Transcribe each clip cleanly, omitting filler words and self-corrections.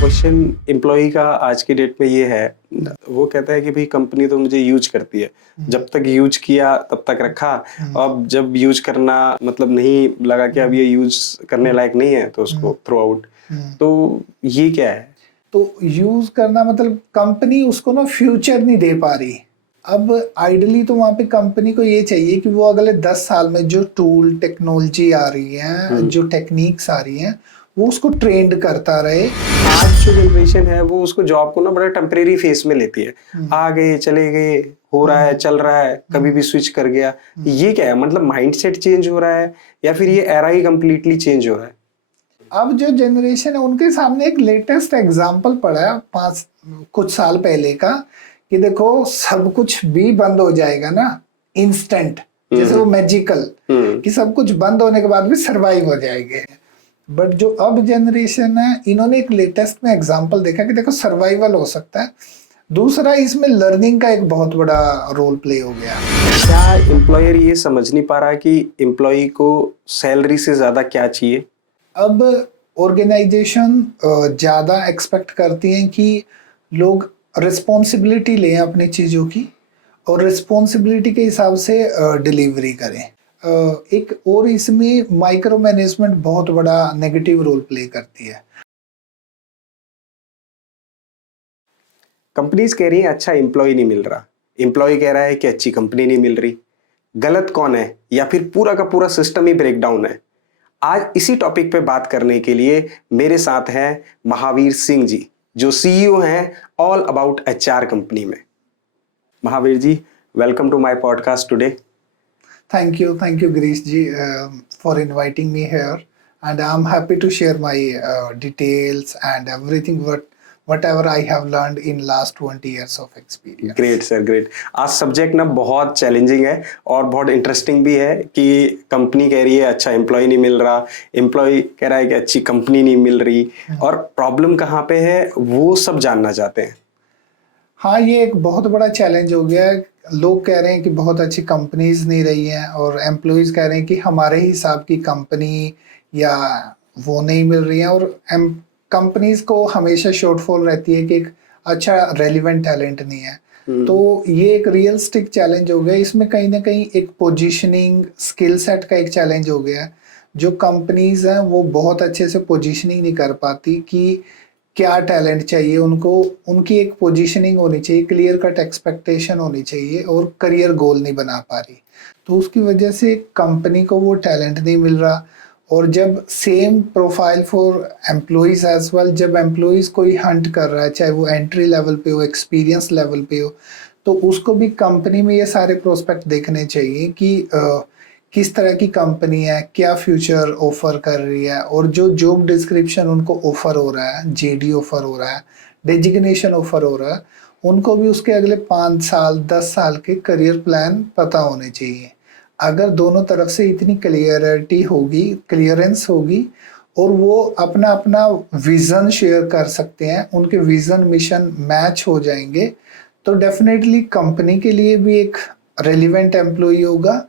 Question employ का आज की डेट में ये है, वो कहता है कि भाई कंपनी तो मुझे यूज करती है, जब तक यूज किया तब तक रखा, अब जब यूज करना मतलब नहीं लगा कि अब ये यूज करने लायक नहीं है तो उसको थ्रो आउट। तो ये क्या है? तो यूज करना मतलब कंपनी उसको ना फ्यूचर नहीं दे पा रही। अब आइडली तो वहां पे कंपनी को ये चाहिए कि वो अगले 10 साल में जो टूल टेक्नोलॉजी आ रही है, जो टेक्निक्स आ रही हैं, वो उसको ट्रेंड करता रहे। आज जो जनरेशन है वो उसको जॉब को ना बड़ा टेम्परेरी फेस में लेती है, आ गए चले गए, हो रहा है चल रहा है, कभी भी स्विच कर गया। ये क्या है? मतलब माइंडसेट चेंज हो रहा है या फिर ये एरा ही कंप्लीटली चेंज हो रहा है? अब जो जनरेशन है उनके सामने एक लेटेस्ट एग्जाम्पल पड़ा है कुछ साल पहले का, कि देखो सब कुछ भी बंद हो जाएगा ना इंस्टेंट, जैसे वो मैजिकल कि सब कुछ बंद होने के बाद भी सरवाइव हो जाएंगे। बट जो अब जनरेशन है इन्होंने एक लेटेस्ट में एग्जाम्पल देखा कि देखो सर्वाइवल हो सकता है। दूसरा इसमें लर्निंग का एक बहुत बड़ा रोल प्ले हो गया। क्या एम्प्लॉयर ये समझ नहीं पा रहा कि एम्प्लॉय को सैलरी से ज्यादा क्या चाहिए? अब ऑर्गेनाइजेशन ज़्यादा एक्सपेक्ट करती हैं कि लोग रिस्पॉन्सिबिलिटी लें अपनी चीज़ों की और रिस्पॉन्सिबिलिटी के हिसाब से डिलीवरी करें। एक और इसमें माइक्रो मैनेजमेंट बहुत बड़ा नेगेटिव रोल प्ले करती है। कंपनीज कह रही है अच्छा एम्प्लॉय नहीं मिल रहा, एम्प्लॉय कह रहा है कि अच्छी कंपनी नहीं मिल रही। गलत कौन है या फिर पूरा का पूरा सिस्टम ही ब्रेकडाउन है? आज इसी टॉपिक पे बात करने के लिए मेरे साथ हैं महावीर सिंह जी, जो सीईओ हैं ऑल अबाउट एचआर कंपनी में। Mahavir ji, welcome to my podcast today. Thank you, Girish ji, for inviting me here, and I'm happy to share my details and everything whatever I have learned in last 20 years of experience. Great sir, great. आज subject ना बहुत challenging है और बहुत interesting भी है कि company कह रही है अच्छा एम्प्लॉय नहीं मिल रहा, एम्प्लॉय कह रहा है कि अच्छी कंपनी नहीं मिल रही, और प्रॉब्लम कहाँ पे है वो सब जानना चाहते हैं। हाँ, ये एक बहुत बड़ा चैलेंज हो गया है। लोग कह रहे हैं कि बहुत अच्छी कंपनीज नहीं रही हैं और एम्प्लॉयज़ कह रहे हैं कि हमारे हिसाब की कंपनी या वो नहीं मिल रही है, और कंपनीज को हमेशा शॉर्टफॉल रहती है कि एक अच्छा रेलिवेंट टैलेंट नहीं है। तो ये एक रियलिस्टिक चैलेंज हो गया। इसमें कहीं ना कहीं एक पोजीशनिंग स्किल सेट का एक चैलेंज हो गया है। जो कंपनीज हैं वो बहुत अच्छे से पोजीशनिंग नहीं कर पाती कि क्या टैलेंट चाहिए उनको। उनकी एक पोजीशनिंग होनी चाहिए, क्लियर कट एक्सपेक्टेशन होनी चाहिए, और करियर गोल नहीं बना पा रही। तो उसकी वजह से कंपनी को वो टैलेंट नहीं मिल रहा। और जब same profile for employees as well, जब एम्प्लॉयज़ कोई हंट कर रहा है, चाहे वो एंट्री लेवल पे हो, एक्सपीरियंस लेवल पे हो, तो उसको भी कंपनी में ये सारे प्रोस्पेक्ट देखने चाहिए कि किस तरह की कंपनी है, क्या फ्यूचर ऑफर कर रही है, और जो जॉब डिस्क्रिप्शन उनको ऑफर हो रहा है, जेडी ऑफर हो रहा है, डेजिग्नेशन ऑफर हो रहा है, उनको भी उसके अगले 5 साल 10 साल के करियर प्लान पता होने चाहिए। अगर दोनों तरफ से इतनी क्लियरिटी होगी, क्लियरेंस होगी, और वो अपना अपना विजन शेयर कर सकते हैं, उनके विजन मिशन मैच हो जाएंगे, तो डेफिनेटली कंपनी के लिए भी एक रेलिवेंट एम्प्लॉय होगा,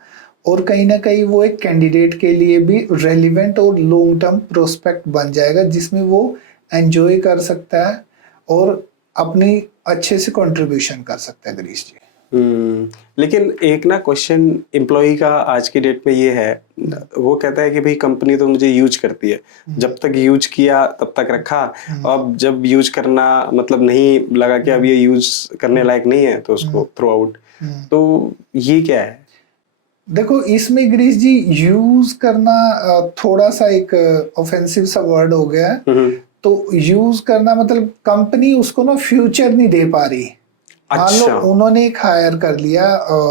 और कहीं ना कहीं वो एक कैंडिडेट के लिए भी रेलिवेंट और लॉन्ग टर्म प्रोस्पेक्ट बन जाएगा, जिसमें वो एंजॉय कर सकता है और अपनी अच्छे से कंट्रीब्यूशन कर सकता है। गिरीश जी, लेकिन एक ना क्वेश्चन एम्प्लॉय का आज की डेट में ये है, वो कहता है कि भाई कंपनी तो मुझे यूज करती है, जब तक यूज किया तब तक रखा, अब जब यूज करना मतलब नहीं लगा कि अब ये यूज करने लायक नहीं है तो उसको थ्रो आउट। तो ये क्या है? देखो इसमें गिरीश जी, यूज करना थोड़ा सा एक ऑफेंसिव सा वर्ड हो गया है। तो यूज करना मतलब कंपनी उसको ना फ्यूचर नहीं दे पा रही। मान लो उन्होंने एक हायर कर लिया,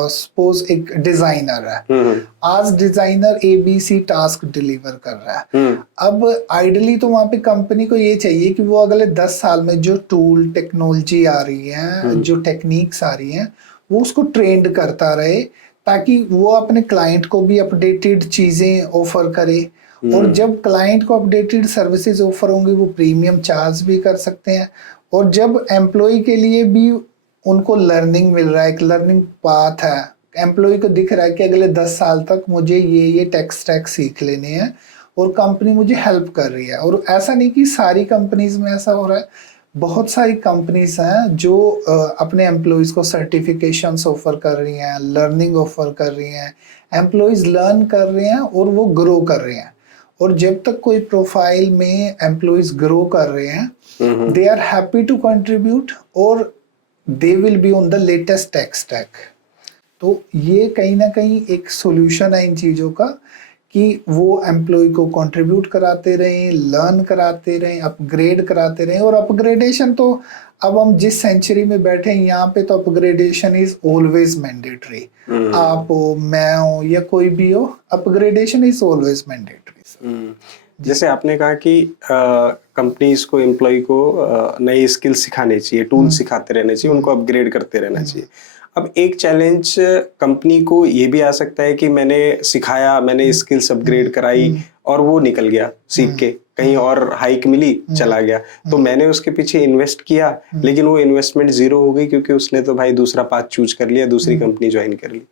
सपोज एक डिजाइनर है, आज डिजाइनर एबीसी टास्क डिलीवर कर रहा है। अब आइडली तो वहां पे कंपनी को ये चाहिए कि वो अगले 10 साल में जो टूल टेक्नोलॉजी आ रही है, जो टेक्निक्स आ रही हैं, वो उसको ट्रेंड करता रहे, ताकि वो अपने क्लाइंट को भी अपडेटेड चीजें ऑफर करे। और जब क्लाइंट को अपडेटेड सर्विसेज ऑफर होंगे, वो प्रीमियम चार्ज भी कर सकते हैं। और जब एम्प्लॉय के लिए भी उनको लर्निंग मिल रहा है, एक लर्निंग पाथ है, एम्प्लॉय को दिख रहा है कि अगले 10 साल तक मुझे ये टेक स्टैक सीख लेने हैं, और कंपनी मुझे हेल्प कर रही है। और ऐसा नहीं कि सारी कंपनीज में ऐसा हो रहा है, बहुत सारी कंपनीज हैं जो अपने एम्प्लॉयज़ को सर्टिफिकेशंस ऑफर कर रही हैं, लर्निंग ऑफर कर रही हैं, एम्प्लॉयज़ लर्न कर रहे हैं और वो ग्रो कर रहे हैं। और जब तक कोई प्रोफाइल में एम्प्लॉयज़ ग्रो कर रहे हैं, they are happy to contribute और they will be on the latest tech stack. तो ये कहीं ना कहीं एक सॉल्यूशन है इन चीज़ों का कि वो एम्प्लॉय को कंट्रीब्यूट कराते रहें, लर्न कराते रहें, अपग्रेड कराते रहें। और अपग्रेडेशन तो अब हम जिस सेंचुरी में बैठे हैं यहाँ पे तो अपग्रेडेशन इज ऑलवेज मैंडेटरी। आप हो, मैं हो या कोई भी हो, अपग्रेडेशन इज ऑलवेज मैंडेटरी। जैसे आपने कहा कि कंपनीज को एम्प्लॉय को नई स्किल सिखाने चाहिए, टूल सिखाते रहने चाहिए, उनको अपग्रेड करते रहना चाहिए। अब एक चैलेंज कंपनी को ये भी आ सकता है कि मैंने सिखाया, मैंने स्किल्स अपग्रेड कराई और वो निकल गया सीख के, कहीं और हाइक मिली, चला गया, तो मैंने उसके पीछे इन्वेस्ट किया लेकिन वो इन्वेस्टमेंट जीरो हो गई क्योंकि उसने तो भाई दूसरा पाथ चूज कर लिया, दूसरी कंपनी ज्वाइन कर ली।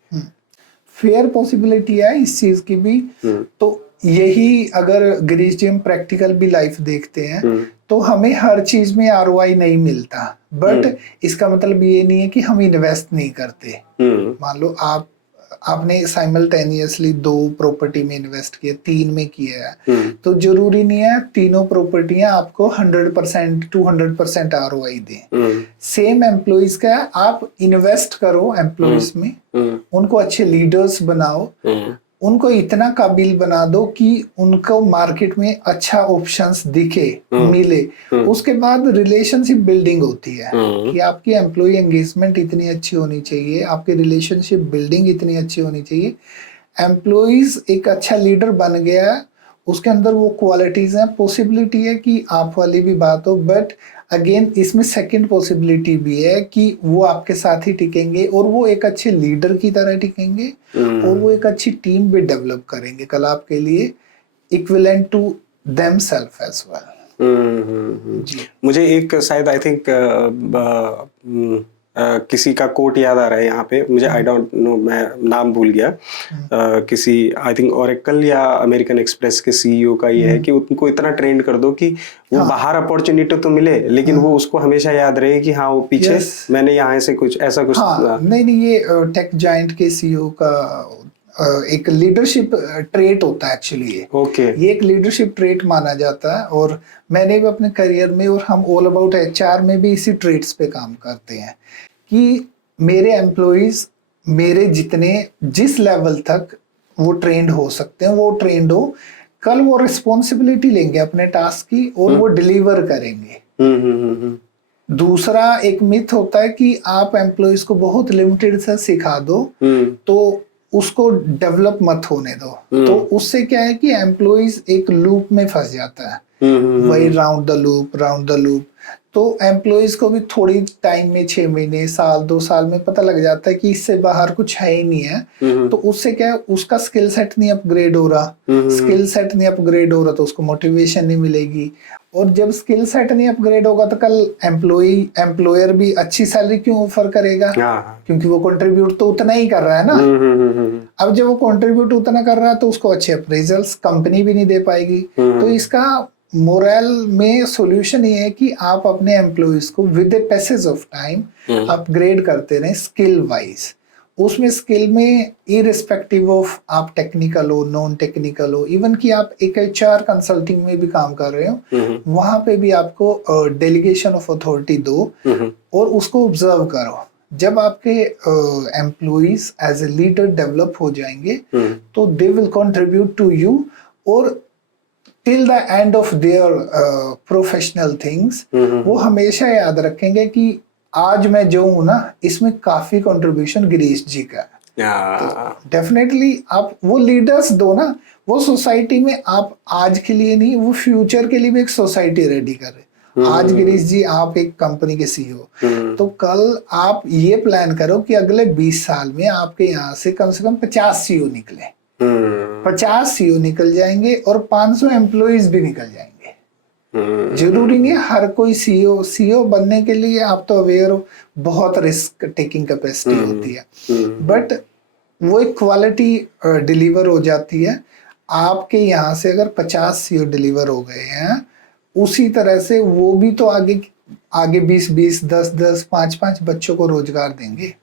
फेयर पॉसिबिलिटी है इस चीज की भी। तो यही अगर गिरीश जी हम प्रैक्टिकल भी लाइफ देखते हैं तो हमें हर चीज में आरओआई नहीं मिलता, बट इसका मतलब ये नहीं है कि हम इन्वेस्ट नहीं करते। मान लो आपने साइमल्टेनियसली 2 प्रॉपर्टी में इन्वेस्ट किया, 3 में किया है, तो जरूरी नहीं है तीनों प्रॉपर्टियां आपको 100% 200% आरओआई दें। सेम एम्प्लॉइज का है, आप इन्वेस्ट करो एम्प्लॉइज में, उनको अच्छे लीडर्स बनाओ, उनको इतना काबिल बना दो कि उनको मार्केट में अच्छा ऑप्शंस दिखे, मिले। उसके बाद रिलेशनशिप बिल्डिंग होती है कि आपकी एम्प्लॉय एंगेजमेंट इतनी अच्छी होनी चाहिए, आपकी रिलेशनशिप बिल्डिंग इतनी अच्छी होनी चाहिए। एम्प्लॉइज एक अच्छा लीडर बन गया है, उसके अंदर वो क्वालिटीज हैं, पॉसिबिलिटी है कि आप वाली भी बात हो, बट अगेन इसमें सेकंड पॉसिबिलिटी भी है कि वो आपके साथ ही टिकेंगे और वो एक अच्छे लीडर की तरह टिकेंगे और वो एक अच्छी टीम भी डेवलप करेंगे कल आपके लिए, equivalent to themselves as well. मुझे एक शायद आई थिंक किसी का कोट याद आ रहा है यहाँ पे, मुझे आई डोंट नो, मैं नाम भूल गया, किसी आई थिंक ओरेकल या अमेरिकन एक्सप्रेस के सीईओ का ये है कि उनको इतना ट्रेंड कर दो कि वो बाहर अपॉर्चुनिटी तो मिले लेकिन वो उसको हमेशा याद रहे कि हाँ वो पीछे मैंने यहाँ से कुछ ऐसा कुछ। नहीं, ये टेक जायंट के सीईओ का एक लीडरशिप ट्रेट होता है एक्चुअली ये एक लीडरशिप ट्रेट माना जाता है। और मैंने भी अपने करियर में, और हम ऑल अबाउट एचआर में भी इसी ट्रेट्स पे काम करते हैं कि मेरे एम्प्लॉइज मेरे जिस लेवल तक वो ट्रेंड हो सकते हैं वो ट्रेंड हो, कल वो रिस्पॉन्सिबिलिटी लेंगे अपने टास्क की और वो डिलीवर करेंगे। दूसरा एक मिथ होता है कि आप एम्प्लॉइज को बहुत लिमिटेड से सिखा दो तो उसको डेवलप मत होने दो, तो उससे क्या है कि एम्प्लॉइज एक लूप में फंस जाता है, वही राउंड द लूप। तो एम्प्लॉइज को भी थोड़ी टाइम में 6 महीने, साल, 2 साल में पता लग जाता है कि इससे बाहर कुछ है ही नहीं है। तो उससे क्या है, उसका स्किल सेट नहीं अपग्रेड हो रहा, तो उसको मोटिवेशन नहीं मिलेगी। और जब स्किल सेट नहीं अपग्रेड होगा तो कल एम्प्लॉयर भी अच्छी सैलरी क्यों ऑफर करेगा, क्योंकि वो कंट्रीब्यूट तो उतना ही कर रहा है ना। अब जब वो कंट्रीब्यूट उतना कर रहा है तो उसको अच्छे अप्रेजल्स कंपनी भी नहीं दे पाएगी। तो इसका मोरल में सॉल्यूशन ये है कि आप अपने एम्प्लॉइज को with the passage of time upgrade करते रहें स्किल वाइज। उसमें स्किल में इररिस्पेक्टिव ऑफ आप टेक्निकल हो, नॉन टेक्निकल हो, इवन कि आप एक एचआर कंसल्टिंग में भी काम कर रहे हो, वहां पे भी आपको डेलीगेशन ऑफ अथॉरिटी दो और उसको ऑब्जर्व करो। जब आपके employees as a leader develop हो जाएंगे तो they will contribute to you, और till the end of their professional things वो हमेशा याद रखेंगे कि आज मैं जो हूं ना इसमें काफी कंट्रीब्यूशन गिरीश जी का है। तो डेफिनेटली आप वो लीडर्स दो ना, वो सोसाइटी में आप आज के लिए नहीं, वो फ्यूचर के लिए भी एक सोसाइटी रेडी कर रहे। आज गिरीश जी आप एक कंपनी के सीईओ, तो कल आप ये प्लान करो कि अगले 20 साल में आपके यहाँ से कम 50 सीईओ निकले, 50 सीईओ निकल जाएंगे और 500 एम्प्लॉइज भी निकल जाएंगे। जरूरी नहीं है हर कोई सीईओ बनने के लिए, आप तो अवेयर हो, बहुत रिस्क टेकिंग कैपेसिटी होती है, बट वो एक क्वालिटी डिलीवर हो जाती है। आपके यहाँ से अगर 50 सीओ डिलीवर हो गए हैं, उसी तरह से वो भी तो आगे आगे 20-20, 10-10, 5-5 बच्चों को रोजगार देंगे।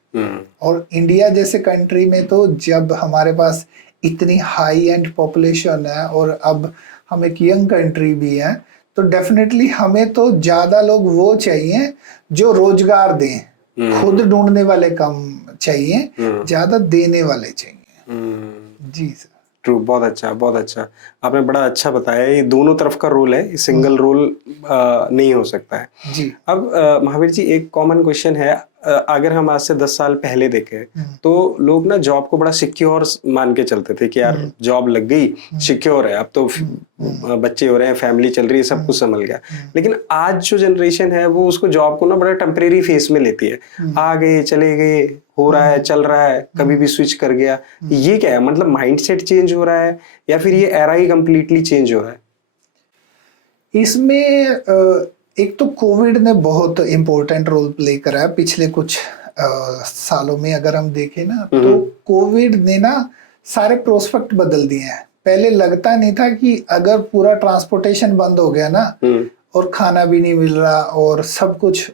और इंडिया जैसे कंट्री में तो जब हमारे पास इतनी हाई एंड पॉपुलेशन है और अब हम एक यंग कंट्री भी है, तो डेफिनेटली हमें तो ज्यादा लोग वो चाहिए जो रोजगार दें। खुद ढूंढने वाले कम चाहिए, ज्यादा देने वाले चाहिए। जी सर। ट्रू, बहुत अच्छा, बहुत अच्छा। आपने बड़ा अच्छा बताया, ये दोनों तरफ का रोल है, सिंगल रोल नहीं हो सकता है जी। अब महावीर जी, एक कॉमन क्वेश्चन है, अगर हम आज से 10 साल पहले देखें तो लोग ना जॉब को बड़ा सिक्योर मान के चलते थे कि यार जॉब लग गई, सिक्योर है, अब तो बच्चे हो रहे हैं, फैमिली चल रही है, सब कुछ संभल गया। लेकिन आज जो जनरेशन है वो उसको जॉब को ना बड़ा टेम्परेरी फेस में लेती है, आ गए चले गए, हो रहा है चल रहा है, कभी भी स्विच कर गया। ये क्या है, मतलब माइंडसेट चेंज हो रहा है या फिर ये एरा ही कंप्लीटली चेंज हो रहा है? इसमें एक तो कोविड ने बहुत इम्पोर्टेंट रोल प्ले करा है पिछले कुछ सालों में। अगर हम देखें ना तो कोविड ने ना सारे प्रोस्पेक्ट बदल दिए हैं। पहले लगता नहीं था कि अगर पूरा ट्रांसपोर्टेशन बंद हो गया ना और खाना भी नहीं मिल रहा और सब कुछ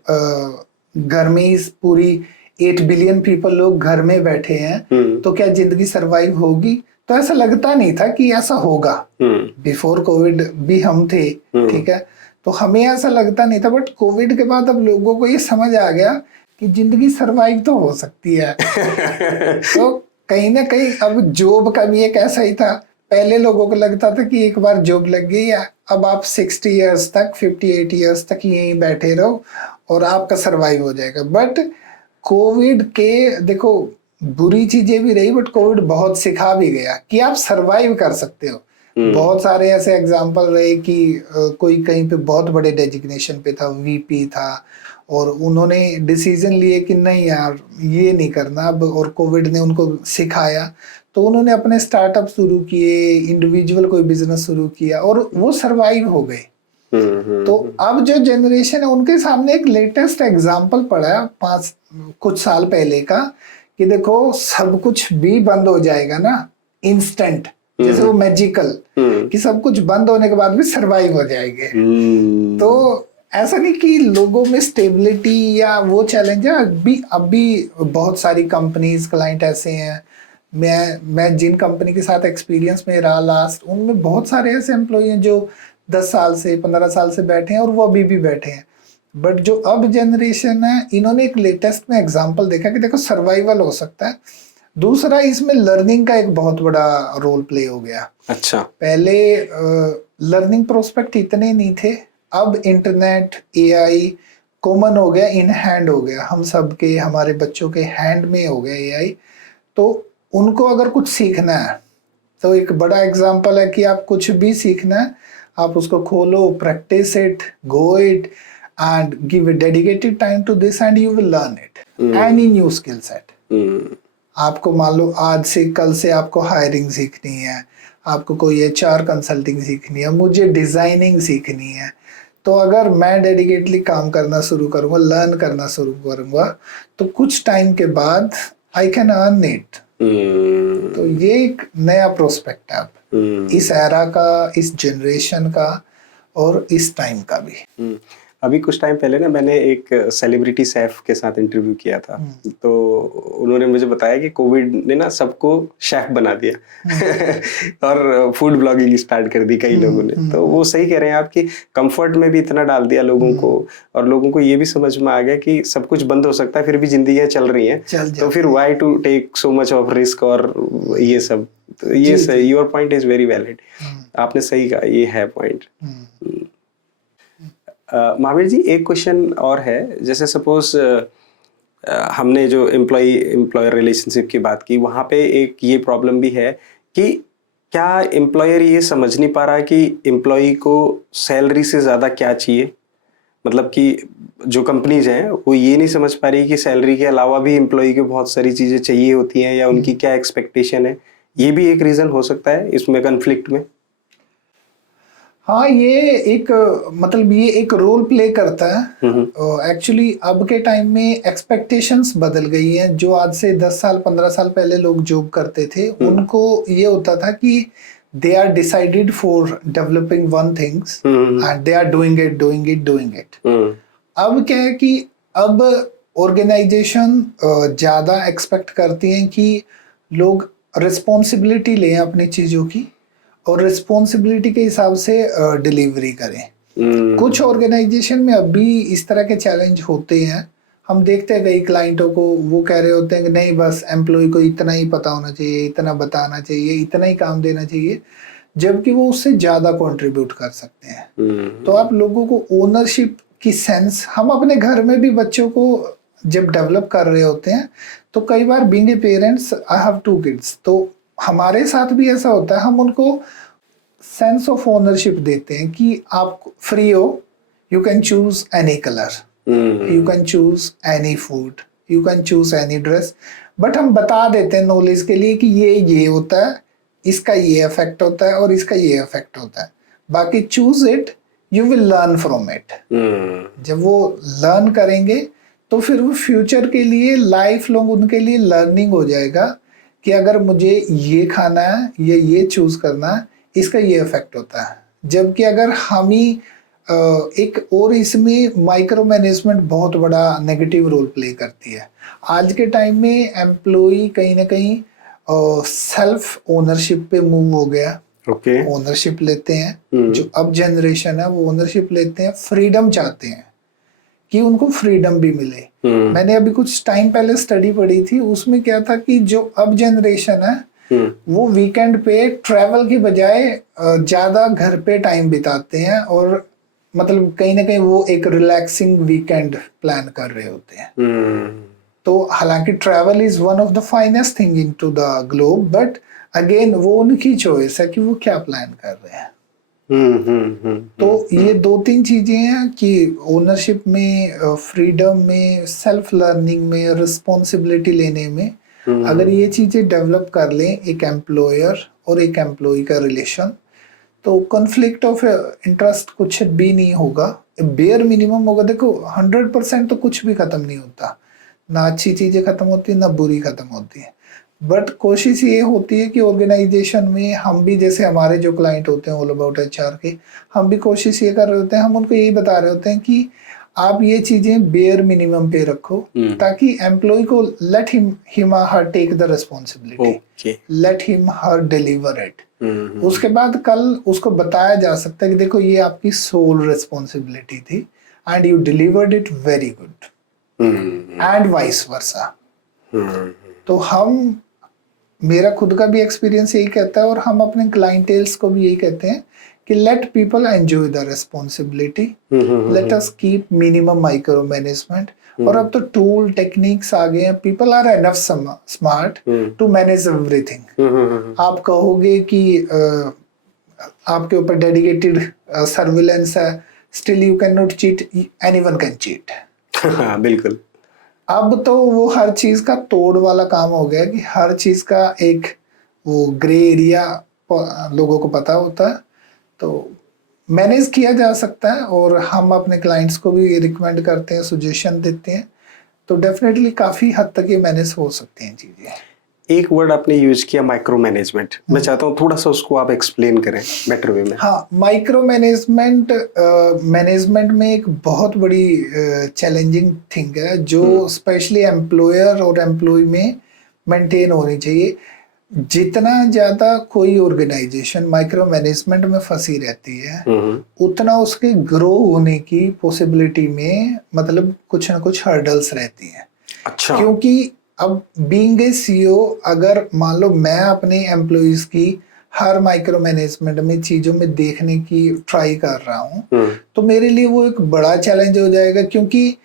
घर में ही पूरी 8 बिलियन पीपल लोग घर में बैठे हैं, तो क्या जिंदगी सरवाइव होगी? तो ऐसा लगता नहीं था कि ऐसा होगा। बिफोर कोविड भी हम थे, ठीक है, तो हमें ऐसा लगता नहीं था। बट कोविड के बाद अब लोगों को ये समझ आ गया कि जिंदगी सरवाइव तो हो सकती है। तो कहीं ना कहीं अब जॉब का भी एक ऐसा ही था। पहले लोगों को लगता था कि एक बार जॉब लग गई है, अब आप 60 इयर्स तक, 58 इयर्स तक यहीं बैठे रहो और आपका सरवाइव हो जाएगा। बट कोविड के देखो बुरी चीजें भी रही, बट कोविड बहुत सिखा भी गया कि आप सरवाइव कर सकते हो। बहुत सारे ऐसे एग्जाम्पल रहे कि कोई कहीं पे बहुत बड़े डेजिग्नेशन पे था, वीपी था, और उन्होंने डिसीजन लिए कि नहीं यार ये नहीं करना अब, और कोविड ने उनको सिखाया तो उन्होंने अपने स्टार्टअप शुरू किए, इंडिविजुअल कोई बिजनेस शुरू किया और वो सरवाइव हो गए। तो अब जो जनरेशन है उनके सामने एक लेटेस्ट एग्जाम्पल पड़ा है कुछ साल पहले का, कि देखो सब कुछ भी बंद हो जाएगा ना इंस्टेंट, जैसे वो मैजिकल, कि सब कुछ बंद होने के बाद भी सरवाइव हो जाएंगे। तो ऐसा नहीं कि लोगों में स्टेबिलिटी या वो चैलेंज है। अभी बहुत सारी कंपनीज, क्लाइंट ऐसे हैं, मैं जिन कंपनी के साथ एक्सपीरियंस में रहा लास्ट, उनमें बहुत सारे ऐसे एम्प्लॉय हैं जो 10 साल से 15 साल से बैठे हैं और वो अभी भी बैठे हैं। बट जो अब जनरेशन है, इन्होंने एक लेटेस्ट में एग्जांपल देखा कि देखो सर्वाइवल हो सकता है। दूसरा, इसमें लर्निंग का एक बहुत बड़ा रोल प्ले हो गया। अच्छा, पहले लर्निंग प्रोस्पेक्ट इतने नहीं थे, अब इंटरनेट, एआई कॉमन हो गया, इन हैंड हो गया, हम सब के, हमारे बच्चों के हैंड में हो गया एआई। तो उनको अगर कुछ सीखना है तो एक बड़ा एग्जांपल है कि आप कुछ भी सीखना है, आप उसको खोलो, practice it, go it and give a dedicated time to this and you will learn it, any new skill set. आपको मान लो आज से कल से आपको हायरिंग सीखनी है, आपको कोई एचआर कंसल्टिंग सीखनी है, मुझे डिजाइनिंग सीखनी है, तो अगर मैं डेडिकेटली काम करना शुरू करूंगा, लर्न करना शुरू करूंगा, तो कुछ टाइम के बाद आई कैन अर्न इट। तो ये एक नया प्रोस्पेक्ट है अब इस एरा का, इस जनरेशन का और इस टाइम का भी। अभी कुछ टाइम पहले ना मैंने एक सेलिब्रिटी शेफ के साथ इंटरव्यू किया था, तो उन्होंने मुझे बताया कि कोविड ने ना सबको शेफ बना दिया और फूड ब्लॉगिंग स्टार्ट कर दी कई लोगों ने। तो वो सही कह रहे हैं आप कि कंफर्ट में भी इतना डाल दिया लोगों को, और लोगों को ये भी समझ में आ गया कि सब कुछ बंद हो सकता है फिर भी जिंदगियां चल रही हैं, तो फिर why to take so much of risk और ये सब। तो ये सही, your point is very valid, आपने सही कहा, ये है पॉइंट। महावीर जी, एक क्वेश्चन और है, जैसे सपोज हमने जो एम्प्लॉयर रिलेशनशिप की बात की, वहाँ पे एक ये प्रॉब्लम भी है कि क्या एम्प्लॉयर ये समझ नहीं पा रहा कि एम्प्लॉय को सैलरी से ज़्यादा क्या चाहिए। मतलब कि जो कंपनीज हैं वो ये नहीं समझ पा रही कि सैलरी के अलावा भी एम्प्लॉय को बहुत सारी चीज़ें चाहिए होती हैं, या उनकी क्या एक्सपेक्टेशन है। ये भी एक रीज़न हो सकता है इसमें कन्फ्लिक्ट में। हाँ, ये एक मतलब ये एक रोल प्ले करता है। एक्चुअली अब के टाइम में एक्सपेक्टेशंस बदल गई हैं। जो आज से 10 साल 15 साल पहले लोग जॉब करते थे, उनको ये होता था कि they are decided for developing one things and they are doing it. अब क्या है कि अब ऑर्गेनाइजेशन ज़्यादा एक्सपेक्ट करती हैं कि लोग रिस्पॉन्सिबिलिटी लें अपनी चीज़ों की और रिस्पॉन्सिबिलिटी के हिसाब से डिलीवरी करें। कुछ ऑर्गेनाइजेशन में अभी इस तरह के चैलेंज होते हैं। हम देखते हैं कई क्लाइंटों को, वो कह रहे होते हैं कि नहीं बस एम्प्लॉय को इतना ही पता होना चाहिए, इतना बताना चाहिए, इतना ही काम देना चाहिए, जबकि वो उससे ज़्यादा कंट्रीब्यूट कर सकते हैं। तो आप लोगों को ओनरशिप की सेंस, हम अपने घर में भी बच्चों को जब डेवलप कर रहे होते हैं तो कई बार being a parents, I have 2 kids, तो हमारे साथ भी ऐसा होता है। हम उनको सेंस ऑफ ओनरशिप देते हैं कि आप फ्री हो, you can choose any colour, you can choose any food, you can choose any dress, but हम बता देते हैं नॉलेज के लिए कि ये होता है, इसका ये इफेक्ट होता है और इसका ये इफेक्ट होता है, बाकी choose it, you will learn from it. जब वो लर्न करेंगे तो फिर वो फ्यूचर के लिए लाइफ लॉन्ग उनके लिए लर्निंग हो जाएगा कि अगर मुझे ये खाना है या ये चूज करना है, इसका ये इफेक्ट होता है। जबकि अगर हम ही एक और इसमें माइक्रो मैनेजमेंट बहुत बड़ा नेगेटिव रोल प्ले करती है। आज के टाइम में एम्प्लॉय कहीं ना कहीं सेल्फ ओनरशिप पे मूव हो गया। ओनरशिप लेते हैं, जो अब जनरेशन है वो ओनरशिप लेते हैं, फ्रीडम चाहते हैं कि उनको फ्रीडम भी मिले। मैंने अभी कुछ टाइम पहले स्टडी पढ़ी थी, उसमें क्या था कि जो अब जनरेशन है वो वीकेंड पे ट्रैवल की बजाय ज्यादा घर पे टाइम बिताते हैं और मतलब कहीं ना कहीं वो एक रिलैक्सिंग वीकेंड प्लान कर रहे होते हैं। तो हालांकि travel is one of the finest thing in to the globe, but again वो उनकी चॉइस है कि वो क्या प्लान कर रहे हैं। तो ये 2-3 चीजें हैं कि ओनरशिप में, फ्रीडम में, सेल्फ लर्निंग में, रिस्पॉन्सिबिलिटी लेने में, अगर ये चीजें डेवलप कर लें एक एम्प्लॉयर और एक एम्प्लॉय का रिलेशन, तो कॉन्फ्लिक्ट ऑफ इंटरेस्ट कुछ भी नहीं होगा, बेयर मिनिमम होगा। देखो 100% तो कुछ भी खत्म नहीं होता, ना अच्छी चीजें खत्म होती है ना बुरी खत्म होती है, बट कोशिश ये होती है कि ऑर्गेनाइजेशन में हम भी, जैसे हमारे जो क्लाइंट होते हैं ऑल अबाउट एचआर के, हम भी कोशिश ये कर रहे होते हैं, हम उनको यही बता रहे होते हैं कि आप ये चीजें बेयर मिनिमम पे रखो ताकि एम्प्लॉय को let him her take the responsibility, let him her deliver it. उसके बाद कल उसको बताया जा सकता है कि देखो ये आपकी सोल रिस्पॉन्सिबिलिटी थी and you delivered it very good, and vice versa. तो हम, मेरा खुद का भी एक्सपीरियंस यही कहता है और हम अपने क्लाइंटेल्स को भी यही कहते हैं कि let people enjoy the responsibility, let us keep minimum micro management. और अब तो टूल टेक्निक्स आ गए हैं, people are enough smart to manage everything. आप कहोगे कि आपके ऊपर डेडिकेटेड सर्विलेंस है, still you can not cheat, anyone can cheat. बिल्कुल। अब तो वो हर चीज का तोड़ वाला काम हो गया कि हर चीज का एक वो ग्रे एरिया लोगों को पता होता है, तो मैनेज किया जा सकता है। और हम अपने क्लाइंट्स को भी ये रिकमेंड करते हैं, सजेशन देते हैं, तो डेफिनेटली काफी हद तक ये मैनेज हो सकती हैं चीजें। एक वर्ड आपने यूज किया माइक्रो मैनेजमेंट, मैं चाहता हूँ थोड़ा सा उसको आप एक्सप्लेन करें बेटर वे में। हाँ, माइक्रो मैनेजमेंट मैनेजमेंट में एक बहुत बड़ी चैलेंजिंग थिंग है जो स्पेशली एम्प्लॉयर और एम्प्लॉय में मेंटेन होनी चाहिए। जितना ज्यादा कोई ऑर्गेनाइजेशन माइक्रो मैनेजमेंट में फंसी रहती है उतना उसके ग्रो होने की पॉसिबिलिटी में मतलब कुछ ना कुछ हर्डल्स रहती हैं। अच्छा। क्योंकि अब बीइंग ए सीईओ, अगर मान लो मैं अपने एम्प्लॉइज की हर माइक्रो मैनेजमेंट में चीजों में देखने की ट्राई कर रहा हूँ तो मेरे लिए वो एक बड़ा चैलेंज हो जाएगा। क्योंकि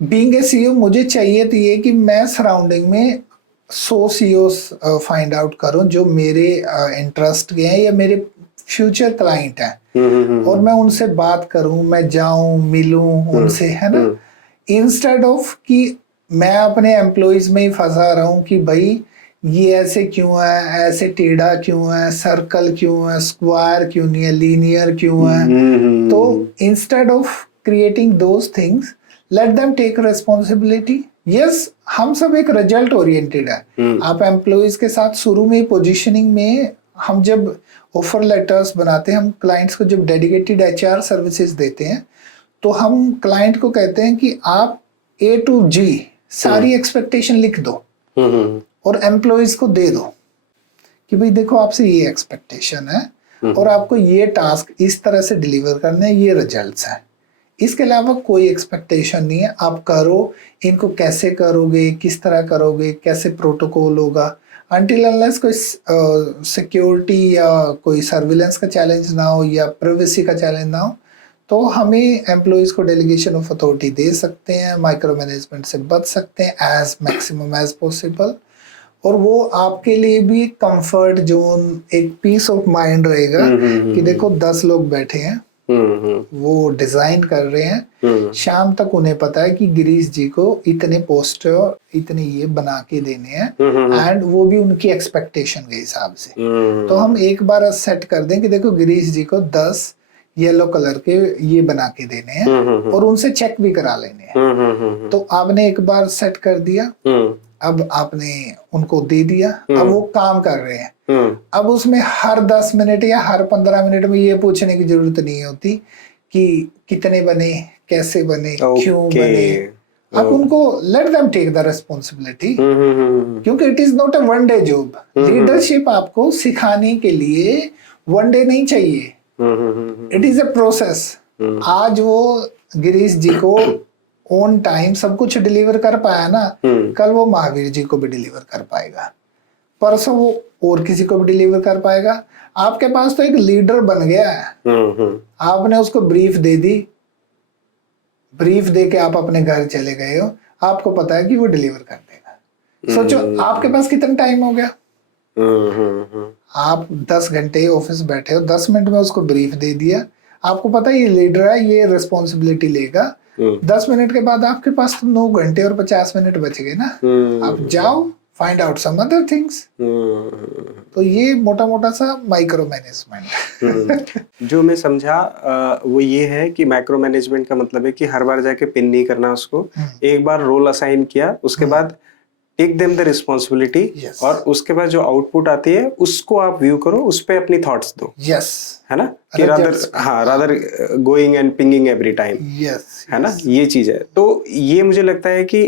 बीइंग ए सीईओ मुझे चाहिए तो ये कि मैं सराउंडिंग में 100 सीईओस फाइंड आउट करूं जो मेरे इंटरेस्ट के हैं या मेरे फ्यूचर क्लाइंट हैं और मैं उनसे बात करूं, मैं जाऊं मिलूं उनसे, है ना, इंस्टेड ऑफ कि मैं अपने एम्प्लॉइज में ही फंसा रहा हूं कि भाई ये ऐसे क्यों है, ऐसे टेढ़ा क्यों है, सर्कल क्यों है, स्क्वायर क्यों नहीं है, लीनियर क्यों है। तो instead of creating those things, let them take responsibility. Yes, हम सब एक रिजल्ट ओरिएंटेड है। आप एम्प्लॉइज के साथ शुरू में पोजीशनिंग में हम जब ऑफर लेटर्स बनाते हैं हम क्लाइंट्स को। जब डेडिकेटेड एचआर सर्विसेज देते हैं तो हम क्लाइंट को कहते हैं कि आप A to G सारी एक्सपेक्टेशन लिख दो और एम्प्लॉयज को दे दो कि भाई देखो आपसे ये एक्सपेक्टेशन है और आपको ये टास्क इस तरह से डिलीवर करने हैं, ये रिजल्ट्स हैं। इसके अलावा कोई एक्सपेक्टेशन नहीं है, आप करो, इनको कैसे करोगे, किस तरह करोगे, कैसे प्रोटोकॉल होगा। अनटिल अनलेस कोई सिक्योरिटी या कोई सर्विलेंस का चैलेंज ना हो या प्राइवेसी का चैलेंज ना हो तो हमें एम्प्लॉयज को डेलीगेशन ऑफ अथॉरिटी दे सकते हैं, माइक्रो मैनेजमेंट से बच सकते हैं एज मैक्सिमम एज पॉसिबल। और वो आपके लिए भी एक कंफर्ट जोन, एक पीस ऑफ माइंड रहेगा कि देखो 10 लोग बैठे हैं, वो डिजाइन कर रहे हैं, शाम तक उन्हें पता है कि गिरीश जी को इतने पोस्टर इतने ये बना के देने हैं एंड वो भी उनकी एक्सपेक्टेशन के हिसाब से। तो हम एक बार सेट कर दें कि देखो गिरीश जी को 10 येलो कलर के ये बना के देने हैं और उनसे चेक भी करा लेने हैं। तो आपने एक बार सेट कर दिया, अब आपने उनको दे दिया, अब वो काम कर रहे हैं। अब उसमें हर 10 मिनट या हर 15 मिनट में ये पूछने की जरूरत नहीं होती कि कितने बने, कैसे बने, क्यों बने। आप उनको let them take the responsibility, क्योंकि it is not a one day job. Leadership आपको सिखाने के लिए वन डे नहीं चाहिए, इट इज अ प्रोसेस। आज वो गिरीश जी को ऑन टाइम सब कुछ डिलीवर कर पाया ना, कल वो महावीर जी को भी डिलीवर कर पाएगा, परसों वो और किसी को भी डिलीवर कर पाएगा। आपके पास तो एक लीडर बन गया है, आपने उसको ब्रीफ दे दी, ब्रीफ दे के आप अपने घर चले गए हो, आपको पता है कि वो डिलीवर कर देगा। सोचो आपके पास कितना टाइम हो गया, आप 10 घंटे ऑफिस बैठे हो, 10 मिनट में उसको ब्रीफ दे दिया, आपको पता है ये लीडर है, ये रिस्पॉन्सिबिलिटी लेगा। 10 मिनट के बाद आपके पास तो 9 घंटे और 50 मिनट बच गए ना, आप जाओ find out some other things. तो ये मोटा मोटा सा माइक्रो मैनेजमेंट जो मैं समझा वो ये है कि माइक्रो मैनेजमेंट का मतलब है कि हर बार जाके पिन नहीं करना उसको, एक बार रोल असाइन किया, उसके बाद टेक देम द रिस्पॉन्सिबिलिटी, और उसके बाद जो आउटपुट आती है उसको आप व्यू करो, उस पे अपनी थॉट्स दो, है ना, कि rather going and pinging every time, है ना, ये चीज है। तो ये मुझे लगता है कि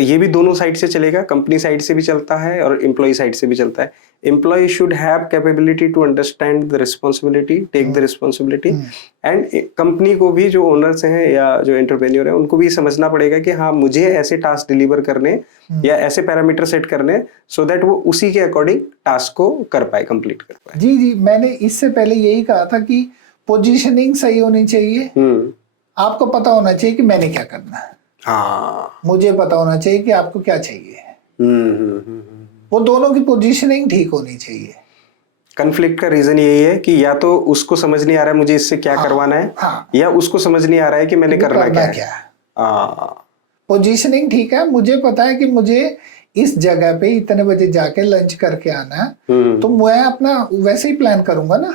ये भी दोनों साइड से चलेगा, कंपनी साइड से भी चलता है और एम्प्लॉय साइड से भी चलता है। Employee should have capability to understand the responsibility, take the responsibility, and company को भी, जो ओनर्स हैं या जो एंटरप्रेन्योर है, उनको भी समझना पड़ेगा कि हाँ मुझे ऐसे टास्क डिलीवर करने या ऐसे पैरामीटर सेट करने, सो दैट वो उसी के अकॉर्डिंग टास्क को कर पाए, कंप्लीट कर पाए। जी, मैंने इससे पहले यही कहा था कि पोजीशनिंग सही होनी चाहिए, आपको पता होना चाहिए कि मैंने क्या करना है, मुझे पता होना चाहिए कि आपको क्या चाहिए, वो दोनों की पोजीशनिंग ठीक होनी चाहिए। कन्फ्लिक्ट का रीजन यही है कि या तो उसको समझ नहीं आ रहा है मुझे इससे क्या करवाना है, या उसको समझ नहीं आ रहा है कि मैंने करना क्या है। पोजीशनिंग ठीक है, मुझे पता है कि मुझे इस जगह पे इतने बजे जाके लंच करके आना है, तो मैं अपना वैसे ही प्लान करूंगा ना।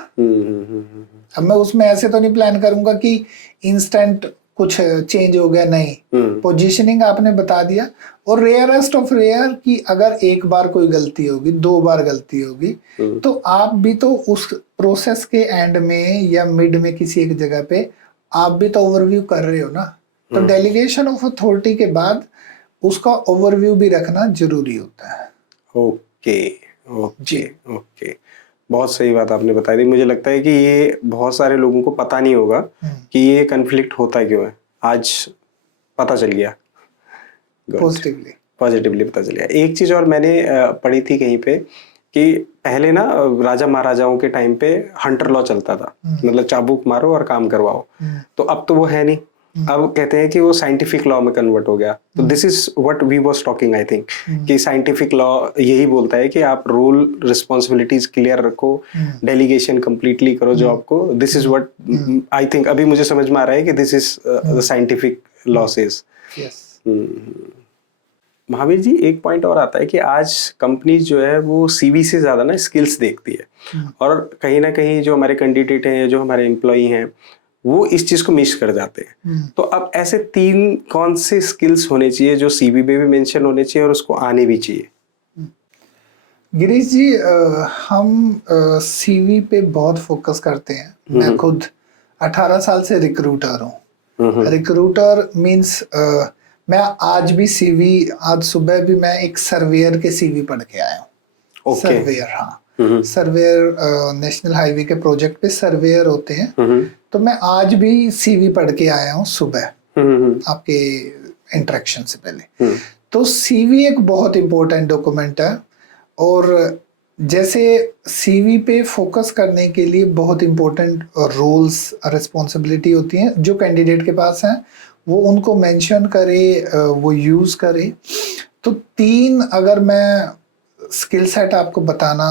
अब मैं उसमें ऐसे तो नहीं प्लान करूंगा कि इंस्टेंट कुछ चेंज हो गया, नहीं, पोजीशनिंग आपने बता दिया। और रेयरेस्ट ऑफ रेयर कि अगर एक बार कोई गलती होगी, 2 बार गलती होगी, तो आप भी तो उस प्रोसेस के एंड में या मिड में किसी एक जगह पे आप भी तो ओवरव्यू कर रहे हो ना। तो डेलीगेशन ऑफ अथॉरिटी के बाद उसका ओवरव्यू भी रखना जरूरी होता है। ओके, बहुत सही बात आपने बता दी। मुझे लगता है कि ये बहुत सारे लोगों को पता नहीं होगा कि ये कन्फ्लिक्ट होता क्यों है, आज पता चल गया, पॉजिटिवली पता चल गया। एक चीज और मैंने पढ़ी थी कहीं पे कि पहले ना राजा महाराजाओं के टाइम पे हंटर लॉ चलता था, मतलब चाबुक मारो और काम करवाओ। तो अब तो वो है नहीं, अब कहते हैं कि वो साइंटिफिक लॉ में कन्वर्ट हो गया। तो this is what we was talking, I think, कि साइंटिफिक लॉ यही बोलता है कि आप रोल रिस्पॉन्सिबिलिटीज क्लियर रखो, डेलीगेशन कंप्लीटली करो जॉब को। This is what I think, अभी मुझे समझ में आ रहा है कि this is the scientific law says. Mahavir ji, एक पॉइंट और आता है कि आज कंपनीज जो है वो सीवी से ज्यादा ना स्किल्स देखती है, और कहीं ना कहीं जो हमारे कैंडिडेट हैं, जो हमारे एम्प्लॉई हैं, वो इस चीज को मिस कर जाते हैं। तो अब ऐसे 3 कौन से स्किल्स होने चाहिए जो सीवी में भी मेंशन होने चाहिए और उसको आने भी चाहिए? गिरीश जी, हम सीवी पे बहुत फोकस करते हैं। मैं खुद 18 साल से रिक्रूटर हूँ। रिक्रूटर मींस मैं आज भी सीवी, आज सुबह भी मैं एक सर्वेयर के सीवी पढ़ के आया हूँ। ओके। सर्वेयर, हाँ, सर्वेयर नेशनल हाईवे के प्रोजेक्ट पे सर्वेयर होते हैं। तो मैं आज भी सीवी पढ़ के आया हूँ सुबह आपके इंटरेक्शन से पहले। तो सीवी एक बहुत इंपॉर्टेंट डॉक्यूमेंट है, और जैसे सीवी पे फोकस करने के लिए बहुत इंपॉर्टेंट रोल्स रिस्पॉन्सिबिलिटी होती हैं जो कैंडिडेट के पास हैं, वो उनको मेंशन करे, वो यूज करे। तो 3 अगर मैं स्किल सेट आपको बताना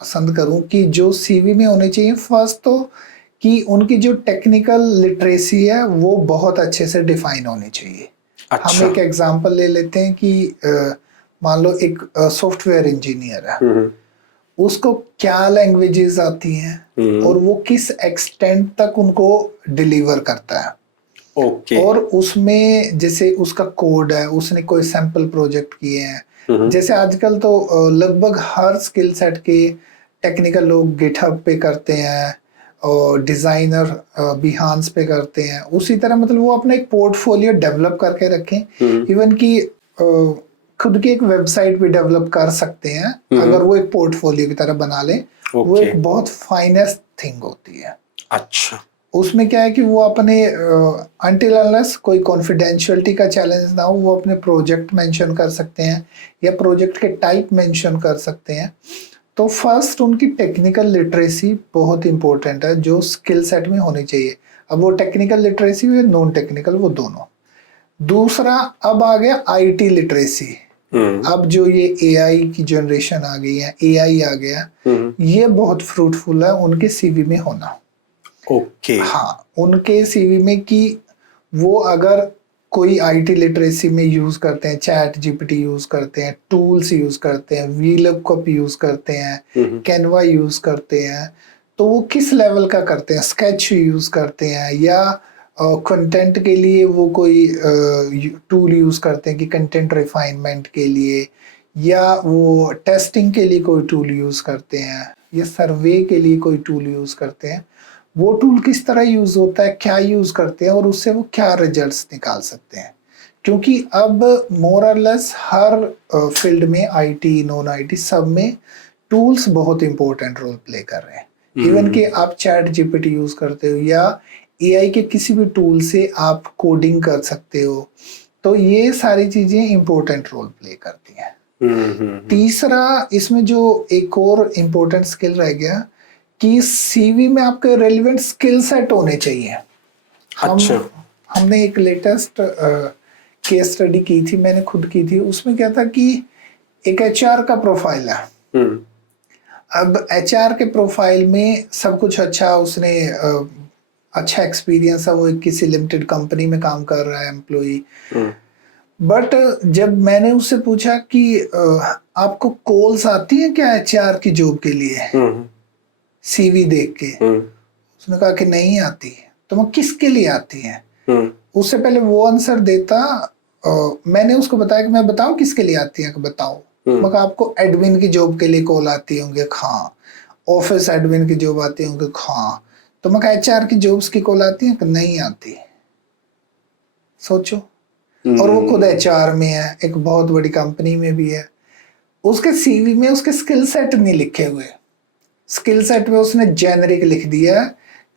पसंद करूं कि जो सीवी में होने चाहिए। फर्स्ट तो कि उनकी जो टेक्निकल लिटरेसी है वो बहुत अच्छे से डिफाइन होनी चाहिए। अच्छा। हम एक एग्जांपल ले लेते हैं कि मान लो एक सॉफ्टवेयर इंजीनियर है, उसको क्या लैंग्वेजेस आती हैं और वो किस एक्सटेंट तक उनको डिलीवर करता है। ओके। और उसमें जैसे उसका कोड है, उसने कोई सैंपल प्रोजेक्ट किए हैं। जैसे आजकल तो लगभग हर स्किल सेट के टेक्निकल लोग गिटहब पे करते हैं और डिजाइनर बिहांस पे करते हैं। उसी तरह मतलब वो अपना एक पोर्टफोलियो डेवलप करके रखें। इवन कि खुद की एक वेबसाइट भी डेवलप कर सकते हैं अगर वो एक पोर्टफोलियो की तरह बना लें। वो एक बहुत फाइनेस्ट थिंग होती है। अच्छा। उसमें क्या है कि वो अपने अनटिल अनलेस कोई कॉन्फिडेंशियलिटी का चैलेंज ना हो, वो अपने प्रोजेक्ट मेंशन कर सकते हैं या प्रोजेक्ट के टाइप मेंशन कर सकते हैं। तो फर्स्ट उनकी टेक्निकल लिटरेसी बहुत इंपॉर्टेंट है जो स्किल सेट में होनी चाहिए। अब वो टेक्निकल लिटरेसी हो या नॉन टेक्निकल, वो दोनों। दूसरा अब आ गया आईटी लिटरेसी। अब जो ये एआई की जनरेशन आ गई है, एआई आ गया, ये बहुत फ्रूटफुल है उनके सीवी में होना। ओके। हाँ, उनके सीवी में कि वो अगर कोई आईटी लिटरेसी में यूज करते हैं, चैट जीपीटी यूज करते हैं, टूल्स यूज करते हैं, वीलुकअप यूज करते हैं, कैनवा यूज करते हैं, तो वो किस लेवल का करते हैं। स्केच यूज करते हैं या कंटेंट के लिए वो कोई टूल यूज करते हैं कि कंटेंट रिफाइनमेंट के लिए, या वो टेस्टिंग के लिए कोई टूल यूज करते हैं, या सर्वे के लिए कोई टूल यूज करते हैं। वो टूल किस तरह यूज होता है, क्या यूज करते हैं और उससे वो क्या रिजल्ट्स निकाल सकते हैं। क्योंकि अब मोर और लेस हर फील्ड में, आईटी नॉन आईटी सब में, टूल्स बहुत इंपॉर्टेंट रोल प्ले कर रहे हैं। इवन कि आप चैट जीपीटी यूज करते हो या एआई के किसी भी टूल से आप कोडिंग कर सकते हो, तो ये सारी चीजें इंपॉर्टेंट रोल प्ले करती हैं। तीसरा इसमें जो एक और इम्पोर्टेंट स्किल रह गया कि सीवी में आपके रेलिवेंट स्किल सेट होने चाहिए। अच्छा। हमने एक लेटेस्ट केस स्टडी की थी, मैंने खुद की थी। उसमें क्या था कि एक एचआर का प्रोफाइल है। अब एचआर के प्रोफाइल में सब कुछ अच्छा, उसने अच्छा एक्सपीरियंस है, वो किसी लिमिटेड कंपनी में काम कर रहा है एम्प्लॉई। बट जब मैंने उससे पूछा कि आपको कॉल्स आती हैं क्या एचआर की जॉब के लिए, सीवी देख के, उसने कहा कि नहीं आती। तो मैं किसके लिए आती है, उससे पहले वो आंसर देता। मैंने उसको बताया कि मैं बताऊं किसके लिए आती है, कि बताओ। मैं कहा आपको एडमिन की जॉब के लिए कॉल आती होंगे, हाँ। ऑफिस एडमिन की जॉब आती होंगे, हाँ। तो मैं कहा एचआर की जॉब्स की कॉल आती है, कि नहीं आती। सोचो। और वो खुद एचआर में है, एक बहुत बड़ी कंपनी में भी है। उसके सीवी में उसके स्किल सेट नहीं लिखे हुए। स्किल सेट में उसने जेनरिक लिख दिया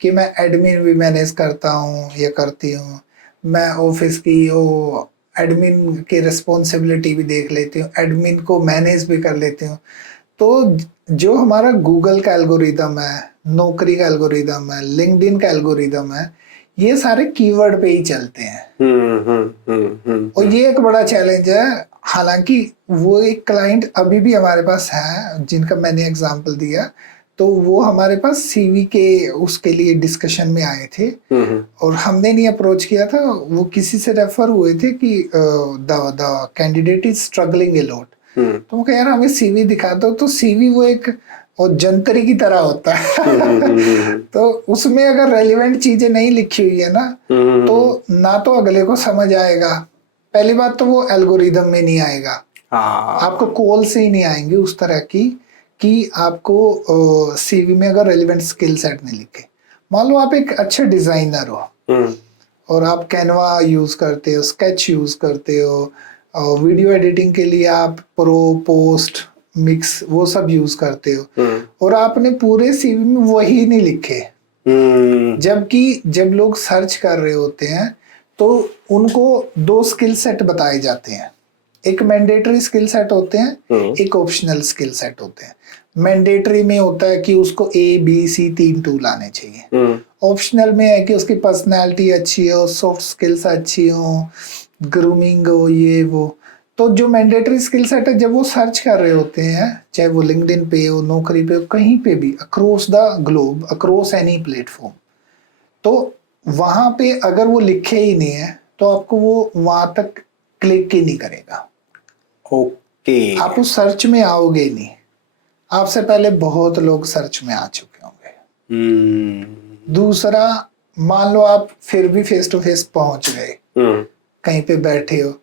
कि मैं एडमिन भी मैनेज करता हूँ या करती हूँ, मैं ऑफिस की वो एडमिन की रिस्पॉन्सिबिलिटी भी देख लेती हूँ, एडमिन को मैनेज भी कर लेती हूँ। तो जो हमारा गूगल का एल्गोरिदम है, नौकरी का एल्गोरिदम है, लिंक्डइन का एल्गोरिदम है, ये सारे कीवर्ड पे ही चलते हैं। और ये एक बड़ा चैलेंज है। हालांकि वो एक क्लाइंट अभी भी हमारे पास है जिनका मैंने एग्जांपल दिया, तो वो हमारे पास सीवी के उसके लिए डिस्कशन में आए थे और हमने नहीं अप्रोच किया था, वो किसी से रेफर हुए थे कि the candidate is struggling a lot. तो मैं कहा यार हमें सीवी दिखा दो। तो सीवी वो एक और जंतरी की तरह होता है तो उसमें अगर रेलिवेंट चीजें नहीं लिखी हुई है ना, तो ना तो अगले को समझ आएगा, पहली बात तो वो एल्गोरिदम में नहीं आएगा। हाँ, आपको कॉल्स ही नहीं आएंगे उस तरह की कि आपको सीवी में अगर रेलिवेंट स्किल सेट नहीं लिखे। मान लो आप एक अच्छे डिजाइनर हो और आप कैनवा यूज करते हो, स्केच यूज करते हो, और वीडियो एडिटिंग के लिए आप प्रो, पोस्ट, मिक्स वो सब यूज करते हो, और आपने पूरे सीवी में वही नहीं लिखे। जबकि जब लोग सर्च कर रहे होते हैं तो उनको दो स्किल सेट बताए जाते हैं, एक मैंडेटरी स्किल सेट होते हैं, एक ऑप्शनल स्किल सेट होते हैं। मैंडेटरी में होता है कि उसको ABC 3 टूल आने चाहिए। ऑप्शनल में है कि उसकी पर्सनैलिटी अच्छी हो, सॉफ्ट स्किल्स अच्छी हो, ग्रूमिंग हो, ये वो। तो जो मैंडेटरी स्किल सेट है, जब वो सर्च कर रहे होते हैं, चाहे वो लिंक्डइन पे हो, नौकरी पे हो, कहीं पे भी across the globe, across any platform, तो वहां पे अगर वो लिखे ही नहीं है तो आपको वो वहां तक क्लिक ही नहीं करेगा। ओके। आप उस सर्च में आओगे नहीं। आपसे पहले बहुत लोग सर्च में आ चुके होंगे। दूसरा, मान लो आप फिर भी फेस टू फेस पहुंच गए, कहीं पे बैठे हो,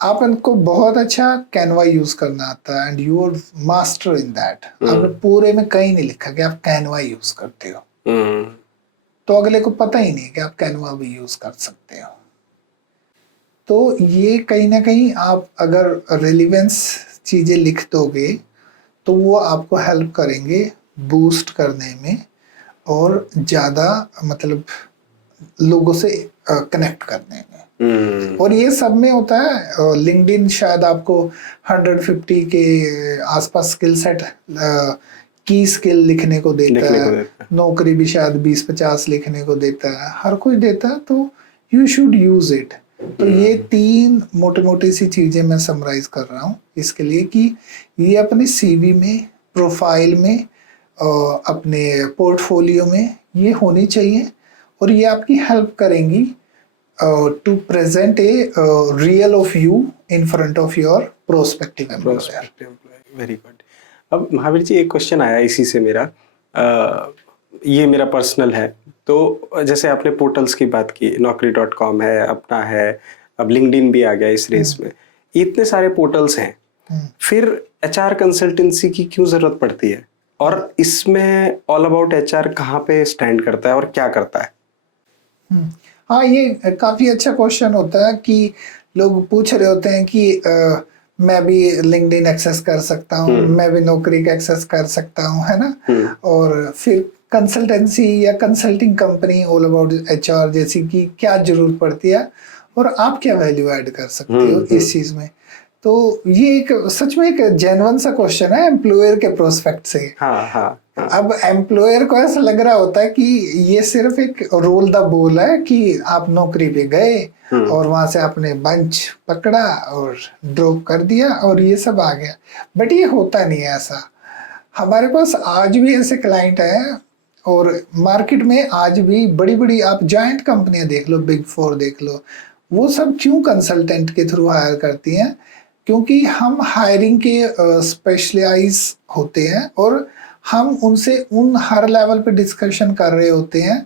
आप इनको बहुत अच्छा कैनवा यूज करना आता है and you are master in that. आपने पूरे में कहीं नहीं लिखा कि आप कैनवा यूज करते हो, तो अगले को पता ही नहीं कि आप कैनवा भी यूज कर सकते हो। तो ये कहीं ना कहीं आप अगर रिलेवेंस चीजें लिख दोगे तो वो आपको हेल्प करेंगे बूस्ट करने में और ज्यादा मतलब लोगों से कनेक्ट करने में। और ये सब में होता है। लिंक्डइन शायद आपको 150 के आसपास स्किल सेट की स्किल लिखने को देता है। नौकरी भी शायद 20-50 लिखने को देता है, हर कोई देता है, तो यू शुड यूज इट। तो ये 3 मोटी मोटी सी चीजें मैं समराइज कर रहा हूँ इसके लिए कि ये अपने सीवी में, प्रोफाइल में, अपने पोर्टफोलियो में ये होनी चाहिए, और ये आपकी हेल्प करेंगी to present a real of you in front of your prospective employer. Very good. अब महावीर जी, एक क्वेश्चन आया इसी से मेरा, ये मेरा पर्सनल है। तो जैसे आपने पोर्टल्स की बात की, naukri.com है, अपना है, अब लिंक्डइन भी आ गया इस रेस में, इतने सारे पोर्टल्स हैं, फिर HR कंसल्टेंसी की क्यों जरूरत पड़ती है? और इसमें ऑल अबाउट HR कहाँ पे स्टैंड करता है और क्या करता है? हाँ, ये काफी अच्छा क्वेश्चन होता है कि लोग पूछ रहे होते हैं कि मैं भी लिंक्डइन एक्सेस कर सकता हूँ, मैं भी नौकरी का एक्सेस कर सकता हूँ, है ना। और फिर कंसल्टेंसी या consulting company all about HR जैसी की क्या जरूरत पड़ती है और आप क्या वैल्यू ऐड कर सकते हो इस चीज में। तो ये एक सच में एक जेन्युइन सा क्वेश्चन है एम्प्लॉयर के प्रोस्पेक्ट से। हाँ। अब एम्प्लॉयर को ऐसा लग रहा होता है कि ये सिर्फ एक रोल द बॉल है कि आप नौकरी पे गए और वहां से आपने बंच पकड़ा और ड्रॉप कर दिया और ये सब आ गया, बट ये होता नहीं है ऐसा। हमारे पास आज भी ऐसे क्लाइंट हैं और मार्केट में आज भी बड़ी बड़ी आप जॉइंट कंपनियां देख लो, बिग 4 देख लो, वो सब क्यों कंसल्टेंट के थ्रू हायर करती हैं? क्योंकि हम हायरिंग के स्पेशलाइज होते हैं और हम उनसे उन हर लेवल पे डिस्कशन कर रहे होते हैं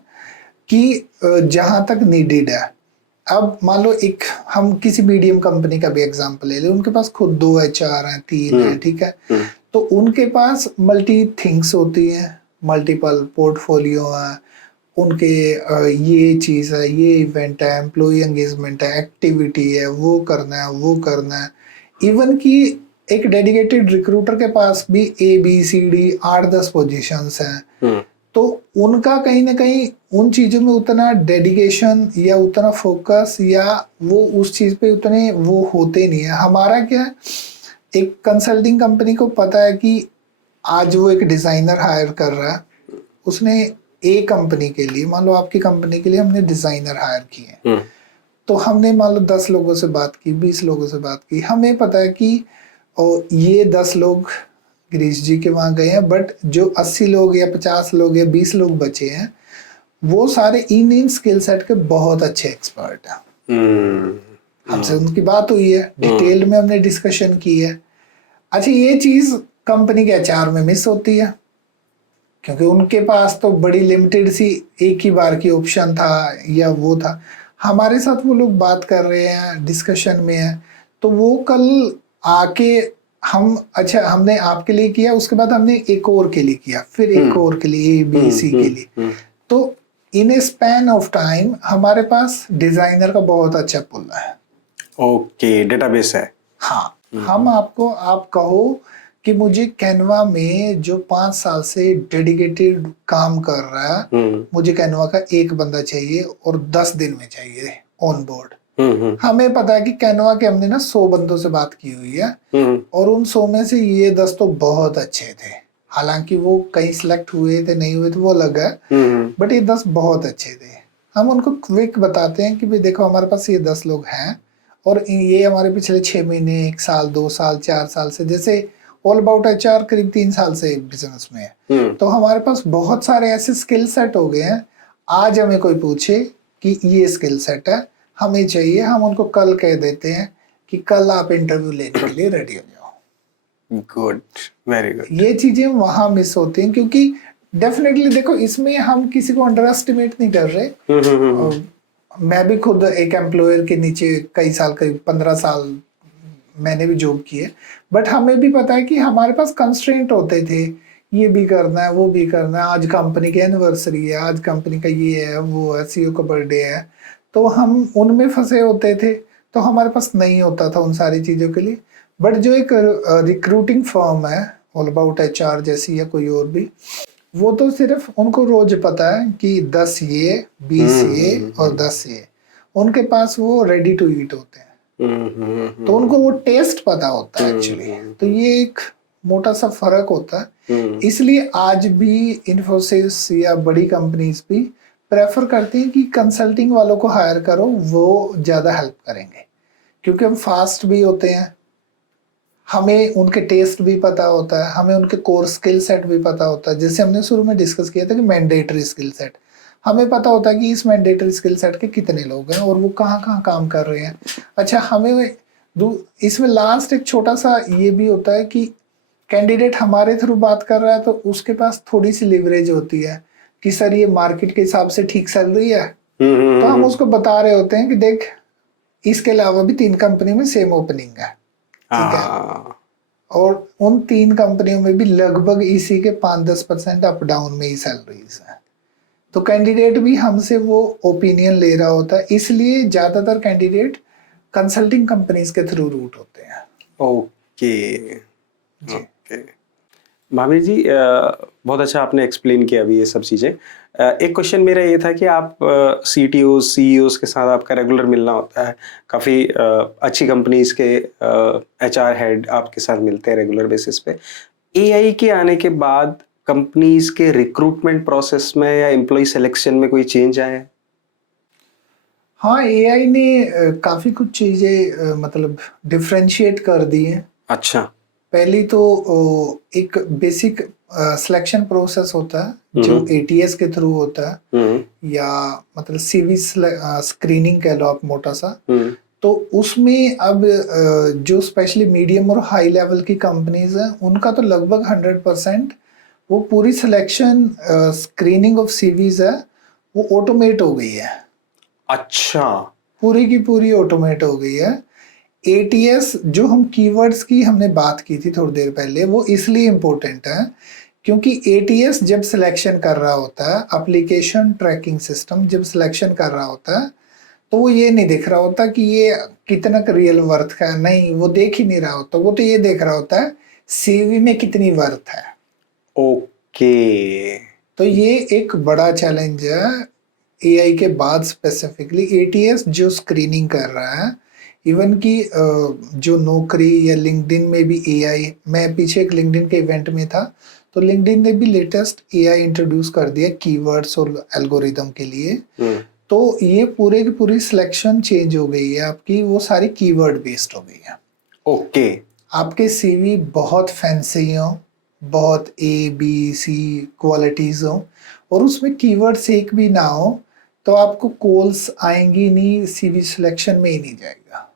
कि जहां तक नीडेड है। अब मान लो एक हम किसी मीडियम कंपनी का भी एग्जांपल ले लें, उनके पास खुद 2 HR हैं, 3 हैं, ठीक है, तो उनके पास मल्टी थिंग्स होती हैं, मल्टीपल पोर्टफोलियो है उनके, ये चीज़ है, ये इवेंट है, एम्प्लॉय एंगेजमेंट है, एक्टिविटी है, वो करना है, वो करना है। इवन कि एक डेडिकेटेड रिक्रूटर के पास भी ABCD 8-10 पोजीशंस हैं, तो उनका कहीं ना कहीं उन चीज़ों में उतना डेडिकेशन या उतना फोकस या वो उस चीज़ पे उतने वो होते नहीं है। हमारा क्या है, एक कंसल्टिंग कंपनी को पता है कि आज वो एक डिज़ाइनर हायर कर रहा है, उसने A कंपनी के लिए, मान लो आपकी कंपनी के लिए हमने डिज़ाइनर हायर किए, तो हमने मान लो 10 लोगों से बात की, 20 लोगों से बात की, हमें पता है कि और ये 10 लोग गिरीश जी के वहां गए हैं, बट जो 80 लोग या 50 लोग या 20 लोग बचे हैं वो सारे इन स्किल सेट के बहुत अच्छे एक्सपर्ट हैं। हमसे उनकी बात हुई है, डिटेल में हमने डिस्कशन की है। अच्छा, ये चीज कंपनी के HR में मिस होती है क्योंकि उनके पास तो बड़ी लिमिटेड सी एक ही बार की ऑप्शन था या वो था। हमारे साथ वो लोग बात कर रहे हैं, डिस्कशन में है, तो वो कल आके हम अच्छा हमने आपके लिए किया, उसके बाद हमने एक और के लिए किया, फिर एक और के लिए, ए बी सी के लिए। तो इन ए स्पैन ऑफ टाइम हमारे पास डिजाइनर का बहुत अच्छा पुल है। ओके, डेटाबेस है। हाँ, हम आपको आप कहो कि मुझे कैनवा में जो 5 साल से डेडिकेटेड काम कर रहा है, मुझे कैनवा का एक बंदा चाहिए और 10 दिन में चाहिए ऑन बोर्ड। हमें पता है कि कैनवा के हमने ना 100 बंदों से बात की हुई है और उन 100 में से ये 10 तो बहुत अच्छे थे। हालांकि वो कहीं सिलेक्ट हुए थे नहीं हुए थे वो अलग है, बट ये 10 बहुत अच्छे थे। हम उनको क्विक बताते हैं कि भाई देखो हमारे पास ये 10 लोग हैं और ये हमारे पिछले 6 महीने, 1 साल, 2 साल, 4 साल से, जैसे ऑल अबाउट एचआर करीब 3 साल से बिजनेस में है, तो हमारे पास बहुत सारे ऐसे स्किल सेट हो गए हैं। आज हमें कोई पूछे कि ये स्किल सेट है हमें चाहिए, हम उनको कल कह देते हैं कि कल आप इंटरव्यू लेने के लिए रेडी हो जाओ। Good, very good. ये चीजें वहां मिस होती हैं क्योंकि डेफिनेटली देखो इसमें हम किसी को अंडर एस्टिमेट नहीं कर रहे। मैं भी खुद एक एम्प्लॉयर के नीचे कई साल, करीब 15 साल मैंने भी जॉब की है, बट हमें भी पता है कि हमारे पास कंस्ट्रेंट होते थे, ये भी करना है वो भी करना है, आज कंपनी की एनिवर्सरी है, आज कंपनी का ये है वो है, सीईओ का बर्थडे है, तो हम उनमें फंसे होते थे, तो हमारे पास नहीं होता था उन सारी चीज़ों के लिए। बट जो एक रिक्रूटिंग फर्म है ऑल अबाउट एचआर जैसी या कोई और भी, वो तो सिर्फ उनको रोज पता है कि 10 ये 20 ये और 10 ये, उनके पास वो रेडी टू ईट होते हैं, तो उनको वो टेस्ट पता होता है एक्चुअली। तो ये एक मोटा सा फर्क होता है। इसलिए आज भी इन्फोसिस या बड़ी कंपनीज भी प्रेफर करते हैं कि कंसल्टिंग वालों को हायर करो, वो ज़्यादा हेल्प करेंगे क्योंकि हम फास्ट भी होते हैं, हमें उनके टेस्ट भी पता होता है, हमें उनके कोर स्किल सेट भी पता होता है। जैसे हमने शुरू में डिस्कस किया था कि मैंडेटरी स्किल सेट, हमें पता होता है कि इस मैंडेटरी स्किल सेट के कितने लोग हैं और वो कहाँ कहाँ काम कर रहे हैं। अच्छा, हमें इसमें लास्ट एक छोटा सा ये भी होता है कि कैंडिडेट हमारे थ्रू बात कर रहा है तो उसके पास थोड़ी सी लिवरेज होती है कि सर ये मार्केट के हिसाब से ठीक चल रही है, तो हम उसको बता रहे होते हैं कि देख इसके अलावा भी 3 कंपनी में सेम ओपनिंग है, ठीक है, और उन 3 कंपनियों में भी लगभग इसी के 5-10% अप डाउन में ही सैलरीज है। तो कैंडिडेट भी हमसे वो ओपिनियन ले रहा होता है, इसलिए ज्यादातर कैंडिडेट कंसल्टिंग कंपनीज के थ्रू रूट होते हैं। ओके ओके, महावीर जी बहुत अच्छा आपने एक्सप्लेन किया अभी ये सब चीज़ें। एक क्वेश्चन मेरा ये था कि आप CTOs CEOs के साथ आपका रेगुलर मिलना होता है, काफ़ी अच्छी कंपनीज के HR हेड आपके साथ मिलते हैं रेगुलर बेसिस पे। AI के आने के बाद कंपनीज के रिक्रूटमेंट प्रोसेस में या एम्प्लॉय सिलेक्शन में कोई चेंज आया है? हाँ, AI ने काफी कुछ चीजें मतलब डिफरेंशिएट कर दी हैं। अच्छा। पहली तो एक बेसिक सिलेक्शन प्रोसेस होता है जो ATS के थ्रू होता है, या मतलब CV स्क्रीनिंग कह लो आप मोटा सा। तो उसमें अब जो स्पेशली मीडियम और हाई लेवल की कंपनीज हैं उनका तो लगभग 100% वो पूरी सिलेक्शन स्क्रीनिंग ऑफ CVs है वो ऑटोमेट हो गई है। अच्छा, पूरी की पूरी ऑटोमेट हो गई है। ATS जो हम कीवर्ड्स की हमने बात की थी थोड़ी देर पहले, वो इसलिए इम्पोर्टेंट है क्योंकि ATS जब सिलेक्शन कर रहा होता है, एप्लीकेशन ट्रैकिंग सिस्टम जब सिलेक्शन कर रहा होता है, तो वो ये नहीं देख रहा होता कि ये कितना रियल वर्थ का है, नहीं वो देख ही नहीं रहा होता, वो तो ये देख रहा होता है CV में कितनी वर्थ है। ओके। तो ये एक बड़ा चैलेंज है AI के बाद, स्पेसिफिकली ATS जो स्क्रीनिंग कर रहा है। इवन कि जो नौकरी या लिंक्डइन में भी AI, मैं पीछे एक लिंक्डइन के इवेंट में था, तो लिंक्डइन ने भी लेटेस्ट AI इंट्रोड्यूस कर दिया कीवर्ड्स और एल्गोरिदम के लिए। तो ये पूरे की पूरी सिलेक्शन चेंज हो गई है आपकी, वो सारी कीवर्ड बेस्ड हो गई है। ओके। आपके CV बहुत फैंसी हो, बहुत ABC क्वालिटीज हो और उसमें कीवर्ड्स एक भी ना हो, तो आपको कॉल्स आएंगी नहीं, CV सिलेक्शन में ही नहीं जाएगा।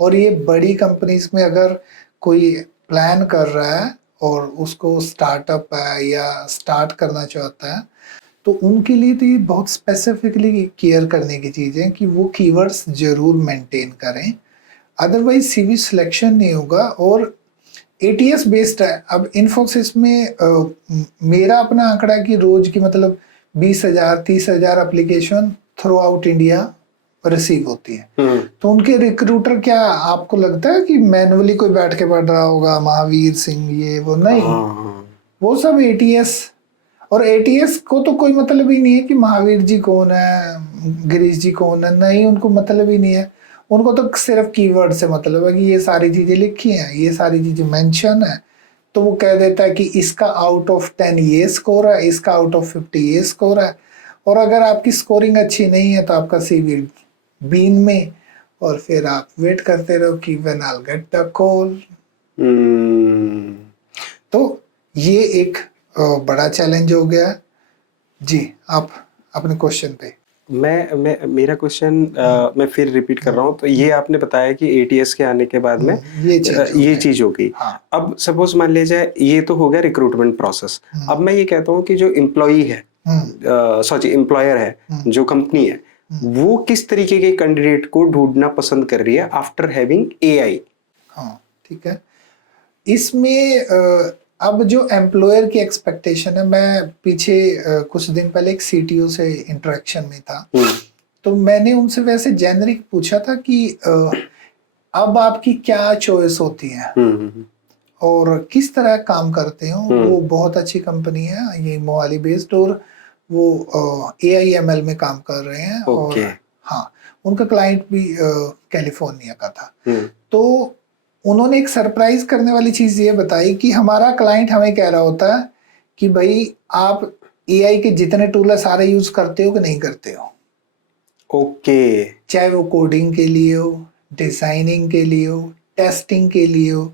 और ये बड़ी कंपनीज में अगर कोई प्लान कर रहा है और उसको स्टार्टअप है या स्टार्ट करना चाहता है, तो उनके लिए तो ये बहुत स्पेसिफिकली केयर करने की चीज़ है कि वो कीवर्ड्स जरूर मेंटेन करें। अदरवाइज सीवी सिलेक्शन नहीं होगा। और एटीएस बेस्ड है। अब इन्फोसिस में मेरा अपना आंकड़ा है कि रोज की मतलब 20,000 30,000 application through out India receive होती है। तो उनके रिक्रूटर, क्या आपको लगता है कि मैनुअली कोई बैठ के पढ़ रहा होगा महावीर सिंह ये वो? नहीं, वो सब एटीएस। और एटीएस को तो कोई मतलब ही नहीं है कि महावीर जी कौन है, गिरीश जी कौन है, नहीं, उनको मतलब ही नहीं है। उनको तो सिर्फ कीवर्ड से मतलब है कि ये सारी चीजें लिखी हैं, ये सारी चीजें मेंशन है, तो वो कह देता है कि इसका आउट ऑफ 10 ये स्कोर है, इसका आउट ऑफ 50 ये स्कोर है। और अगर आपकी स्कोरिंग अच्छी नहीं है तो आपका सीवी बीन में, और फिर आप वेट करते रहो कि when I get the call. तो ये एक बड़ा चैलेंज हो गया। जी, आप अपने क्वेश्चन पे। मेरा क्वेश्चन मैं फिर रिपीट कर रहा हूँ। तो ये आपने बताया कि एटीएस के आने के बाद में ये चीज हो गई। हाँ। अब सपोज मान लीजिए ये तो हो गया रिक्रूटमेंट प्रोसेस। अब मैं ये कहता हूँ कि जो एम्प्लॉई है, सॉरी एम्प्लॉयर है, जो कंपनी है, वो किस तरीके के कैंडिडेट को ढूंढना पसंद कर रही है आफ्टर हैविंग एआई? हाँ, ठीक है। इसमें अब जो एम्प्लॉयर की एक्सपेक्टेशन है, मैं पीछे कुछ दिन पहले एक सीटीओ से इंटरेक्शन में था, तो मैंने उनसे वैसे जेनरिक पूछा था कि अब आपकी क्या चॉइस होती है और किस तरह काम करते हो। वो बहुत अच्छी कंपनी है, ये मोहाली बेस्ड, और वो AIML में काम कर रहे हैं। और हाँ, उनका क्लाइंट भी कैलिफोर्निया का था। तो उन्होंने एक सरप्राइज करने वाली चीज ये बताई कि हमारा क्लाइंट हमें कह रहा होता है कि भाई आप AI के जितने टूल है सारे यूज करते हो कि नहीं करते हो। ओके। चाहे वो कोडिंग के लिए हो, डिजाइनिंग के लिए हो, टेस्टिंग के लिए हो।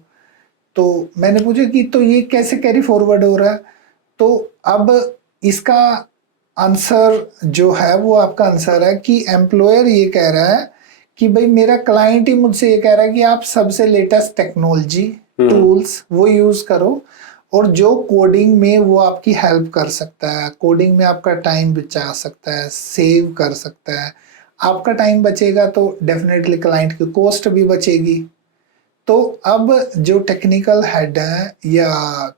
तो मैंने पूछा कि तो ये कैसे कैरी फॉरवर्ड हो रहा है? तो अब इसका आंसर जो है वो आपका आंसर है कि एम्प्लॉयर ये कह रहा है कि भाई मेरा क्लाइंट ही मुझसे ये कह रहा है कि आप सबसे लेटेस्ट टेक्नोलॉजी टूल्स वो यूज करो, और जो कोडिंग में वो आपकी हेल्प कर सकता है, कोडिंग में आपका टाइम बचा सकता है, सेव कर सकता है। आपका टाइम बचेगा तो डेफिनेटली क्लाइंट की कॉस्ट भी बचेगी। तो अब जो टेक्निकल हेड है या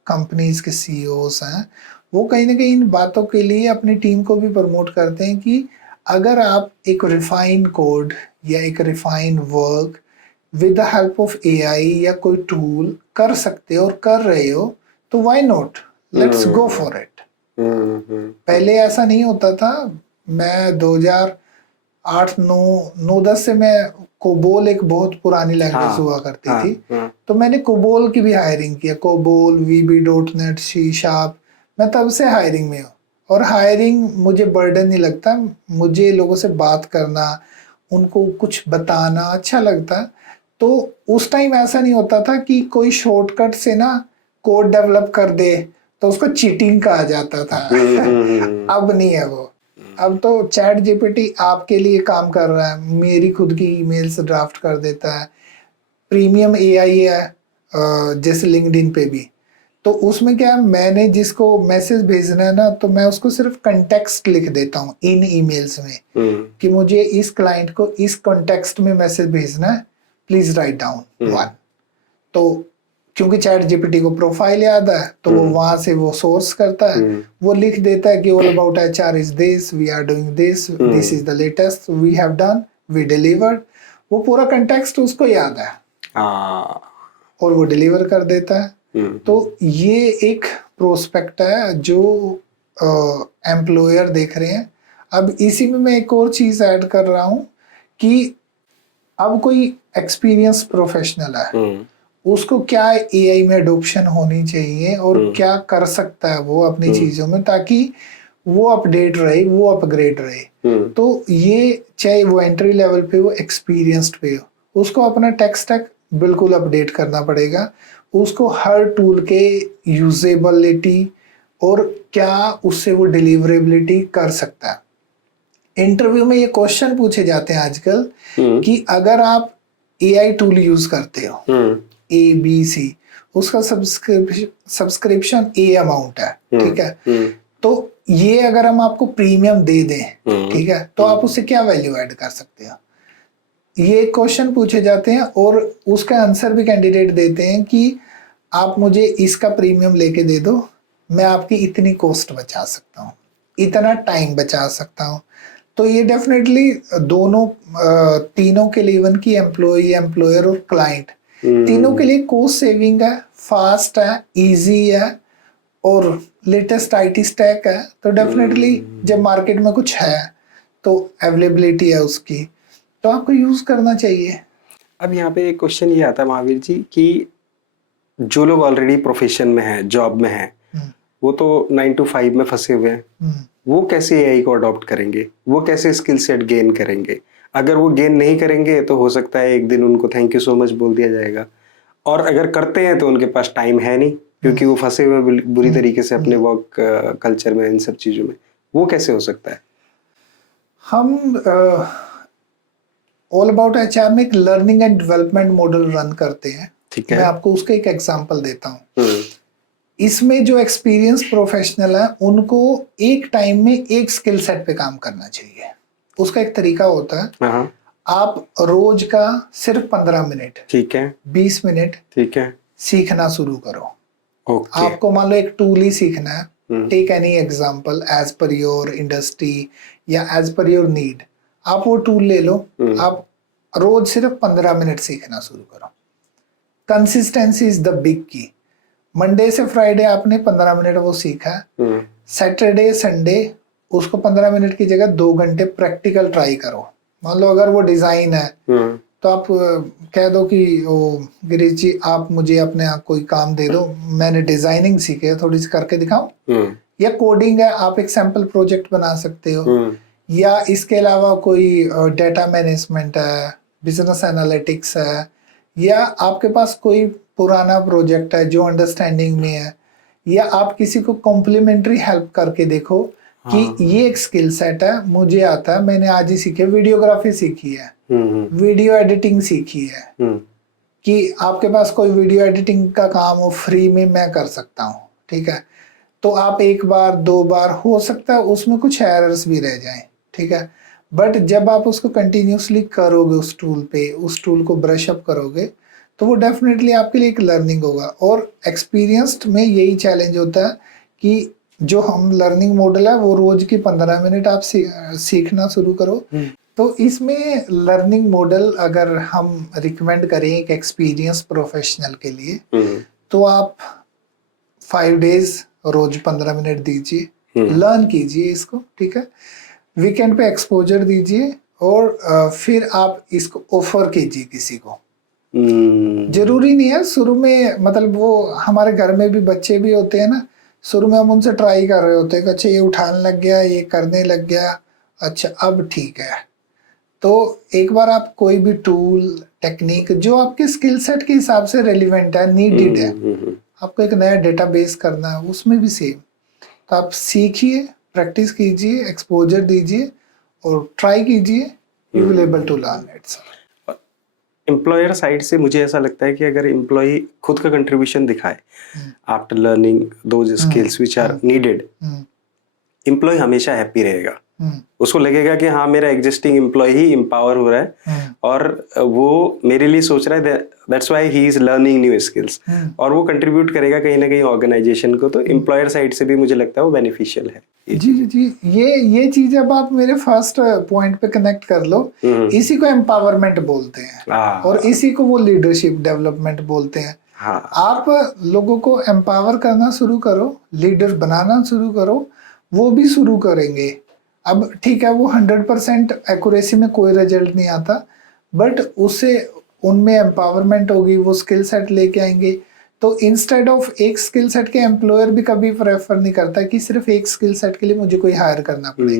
कंपनीज के सीईओस हैं, वो कहीं ना कहीं इन बातों के लिए अपनी टीम को भी प्रमोट करते हैं कि अगर आप एक रिफाइन कोड या एक refine work with the help of AI या कोई टूल कर सकते हो और कर रहे हो, तो why not, let's go for it. पहले ऐसा नहीं होता था। मैं 2008-9-10 से मैं कोबोल, एक बहुत पुरानी लैंग्वेज हुआ करती थी, तो मैंने कोबोल की भी हायरिंग किया। कोबोल, VB.NET, C#, मैं तब से हायरिंग में हूँ। और हायरिंग मुझे बर्डन नहीं लगता, मुझे लोगों से बात करना, उनको कुछ बताना अच्छा लगता है। तो उस टाइम ऐसा नहीं होता था कि कोई शॉर्टकट से ना कोड डेवलप कर दे तो उसको चीटिंग कहा जाता था। अब नहीं है वो। अब तो चैट जीपीटी आपके लिए काम कर रहा है, मेरी खुद की ईमेल्स ड्राफ्ट कर देता है। प्रीमियम AI है जैसे लिंक्डइन पे भी, तो उसमें क्या है, मैंने जिसको मैसेज भेजना है ना, तो मैं उसको सिर्फ कंटेक्स्ट लिख देता हूँ इन ईमेल्स में कि मुझे इस क्लाइंट को इस कॉन्टेक्स्ट में मैसेज भेजना है, प्लीज राइट डाउन 1। तो क्योंकि चैट जीपीटी को प्रोफाइल याद है, तो वो वहां से वो सोर्स करता है, वो लिख देता है कि all about HR is this, we are doing this, this is the latest we have done, we delivered. वो पूरा कंटेक्स्ट उसको याद है और वो डिलीवर कर देता है। तो ये एक प्रोस्पेक्ट है जो एम्प्लॉयर देख रहे हैं। अब इसी में मैं एक और चीज ऐड कर रहा हूं कि अब कोई एक्सपीरियंस प्रोफेशनल है, उसको क्या AI में अडोप्शन होनी चाहिए और क्या कर सकता है वो अपनी चीजों में, ताकि वो अपडेट रहे, वो अपग्रेड रहे। तो ये चाहे वो एंट्री लेवल पे हो, एक्सपीरियंस्ड पे हो, उसको अपना टेक स्टैक बिल्कुल अपडेट करना पड़ेगा। उसको हर टूल के यूजेबिलिटी और क्या उससे वो डिलीवरेबिलिटी कर सकता है। इंटरव्यू में ये क्वेश्चन पूछे जाते हैं आजकल कि अगर आप AI टूल यूज करते हो ABC, उसका सब्सक्रिप्शन A अमाउंट है, ठीक है, तो ये अगर हम आपको प्रीमियम दे दें, ठीक है, तो आप उससे क्या वैल्यू ऐड कर सकते हो? ये क्वेश्चन पूछे जाते हैं और उसका आंसर भी कैंडिडेट देते हैं कि आप मुझे इसका प्रीमियम लेके दे दो, मैं आपकी इतनी कॉस्ट बचा सकता हूँ, इतना टाइम बचा सकता हूँ। तो ये डेफिनेटली दोनों तीनों के लिए, इवन की एम्प्लॉय, एम्प्लॉयर और क्लाइंट, तीनों के लिए कॉस्ट सेविंग है, फास्ट है, इजी है और लेटेस्ट आईटी स्टैक है। तो डेफिनेटली जब मार्केट में कुछ है तो अवेलेबिलिटी है उसकी, तो आपको यूज करना चाहिए। अब यहाँ पे एक क्वेश्चन ये आता है महावीर जी कि जो लोग ऑलरेडी प्रोफेशन में हैं, जॉब में हैं, वो तो 9 to 5 में फंसे हुए हैं, वो कैसे एआई को अडॉप्ट करेंगे, वो कैसे स्किल सेट गेन करेंगे? अगर वो गेन नहीं करेंगे तो हो सकता है एक दिन उनको थैंक यू सो मच बोल दिया जाएगा, और अगर करते हैं तो उनके पास टाइम है नहीं, क्योंकि वो फंसे हुए बुरी तरीके से अपने वर्क कल्चर में, इन सब चीजों में। वो कैसे हो सकता है? हम ऑल अबाउट एचआर में एक learning and development model run करते हैं। ठीक है। मैं आपको उसका एक एग्जांपल देता हूँ। इसमें जो एक्सपीरियंस प्रोफेशनल है उनको एक टाइम में एक स्किल सेट पे काम करना चाहिए। उसका एक तरीका होता है, आप रोज का सिर्फ 15 मिनट, ठीक है, 20 मिनट, ठीक है, सीखना शुरू करो। ओके। आपको मान लो एक टूल ही सीखना है, take any example as per your industry या एज पर योर नीड, आप वो टूल ले लो, आप रोज सिर्फ 15 मिनट सीखना शुरू करो। कंसिस्टेंसी इज द बिग की। मंडे से फ्राइडे आपने 15 मिनट वो सीखा, सैटरडे संडे उसको 15 मिनट की जगह 2 घंटे प्रैक्टिकल ट्राई करो। मान लो अगर वो डिजाइन है तो आप कह दो कि वो गिरीश जी आप मुझे अपने आप कोई काम दे दो, मैंने डिजाइनिंग सीखी है, थोड़ी सी करके दिखाऊं। या कोडिंग है, आप एक सैंपल प्रोजेक्ट बना सकते हो। या इसके अलावा कोई डेटा मैनेजमेंट है, बिजनेस एनालिटिक्स है, या आपके पास कोई पुराना प्रोजेक्ट है जो अंडरस्टैंडिंग में है, या आप किसी को कॉम्प्लीमेंट्री हेल्प करके देखो कि ये एक स्किल सेट है, मुझे आता है, मैंने आज ही सीखे, वीडियोग्राफी सीखी है, वीडियो एडिटिंग सीखी है, कि आपके पास कोई वीडियो एडिटिंग का काम हो फ्री में, मैं कर सकता हूँ। ठीक है, तो आप एक बार 2 बार, हो सकता है उसमें कुछ एरर्स भी रह जाएं, ठीक है, बट जब आप उसको कंटिन्यूसली करोगे, उस टूल पे, उस टूल को ब्रश अप करोगे, तो वो डेफिनेटली आपके लिए एक लर्निंग होगा। और एक्सपीरियंस्ड में यही चैलेंज होता है कि जो हम लर्निंग मॉडल है वो रोज की 15 मिनट आप सीखना शुरू करो। तो इसमें लर्निंग मॉडल अगर हम रिकमेंड करें एक एक्सपीरियंस प्रोफेशनल के लिए, तो आप 5 डेज रोज 15 मिनट दीजिए, लर्न कीजिए इसको, ठीक है, वीकेंड पे एक्सपोजर दीजिए और फिर आप इसको ऑफर कीजिए किसी को। जरूरी नहीं है शुरू में, मतलब वो हमारे घर में भी बच्चे भी होते हैं ना, शुरू में हम उनसे ट्राई कर रहे होते हैं कि अच्छा ये उठाने लग गया, ये करने लग गया, अच्छा अब ठीक है। तो एक बार आप कोई भी टूल, टेक्निक जो आपके स्किल सेट के हिसाब से रेलिवेंट है, नीडेड है, आपको एक नया डेटाबेस करना है, उसमें भी सेम, तो आप सीखिए, प्रैक्टिस कीजिए, एक्सपोजर दीजिए और ट्राई कीजिए, you will able to learn it. Employer side से मुझे ऐसा लगता है कि अगर एम्प्लॉय खुद का कंट्रीब्यूशन दिखाए after learning those skills which are needed, employee हमेशा हैप्पी रहेगा। उसको लगेगा कि हाँ मेरा एग्जिस्टिंग एम्प्लॉय ही एम्पावर हो रहा है और वो मेरे लिए सोच रहा है, that's why he is learning new skills, और वो कंट्रीब्यूट करेगा कहीं ना कहीं ऑर्गेनाइजेशन को। तो एम्प्लॉयर साइड से भी मुझे लगता है वो बेनिफिशियल है। जी जी जी, ये चीज अब आप मेरे फर्स्ट पॉइंट पे कनेक्ट कर लो, इसी को एम्पावरमेंट बोलते हैं और इसी को वो लीडरशिप डेवलपमेंट बोलते हैं। आप लोगों को एम्पावर करना शुरू करो, लीडर बनाना शुरू करो, वो भी शुरू करेंगे। अब ठीक है, वो 100% एक्यूरेसी में कोई रिजल्ट नहीं आता, बट उससे उनमें एम्पावरमेंट होगी, वो स्किल सेट लेके आएंगे। तो इंस्टेड ऑफ एक स्किल सेट के, एम्प्लॉयर भी कभी प्रेफर नहीं करता कि सिर्फ एक स्किल सेट के लिए मुझे कोई हायर करना पड़े,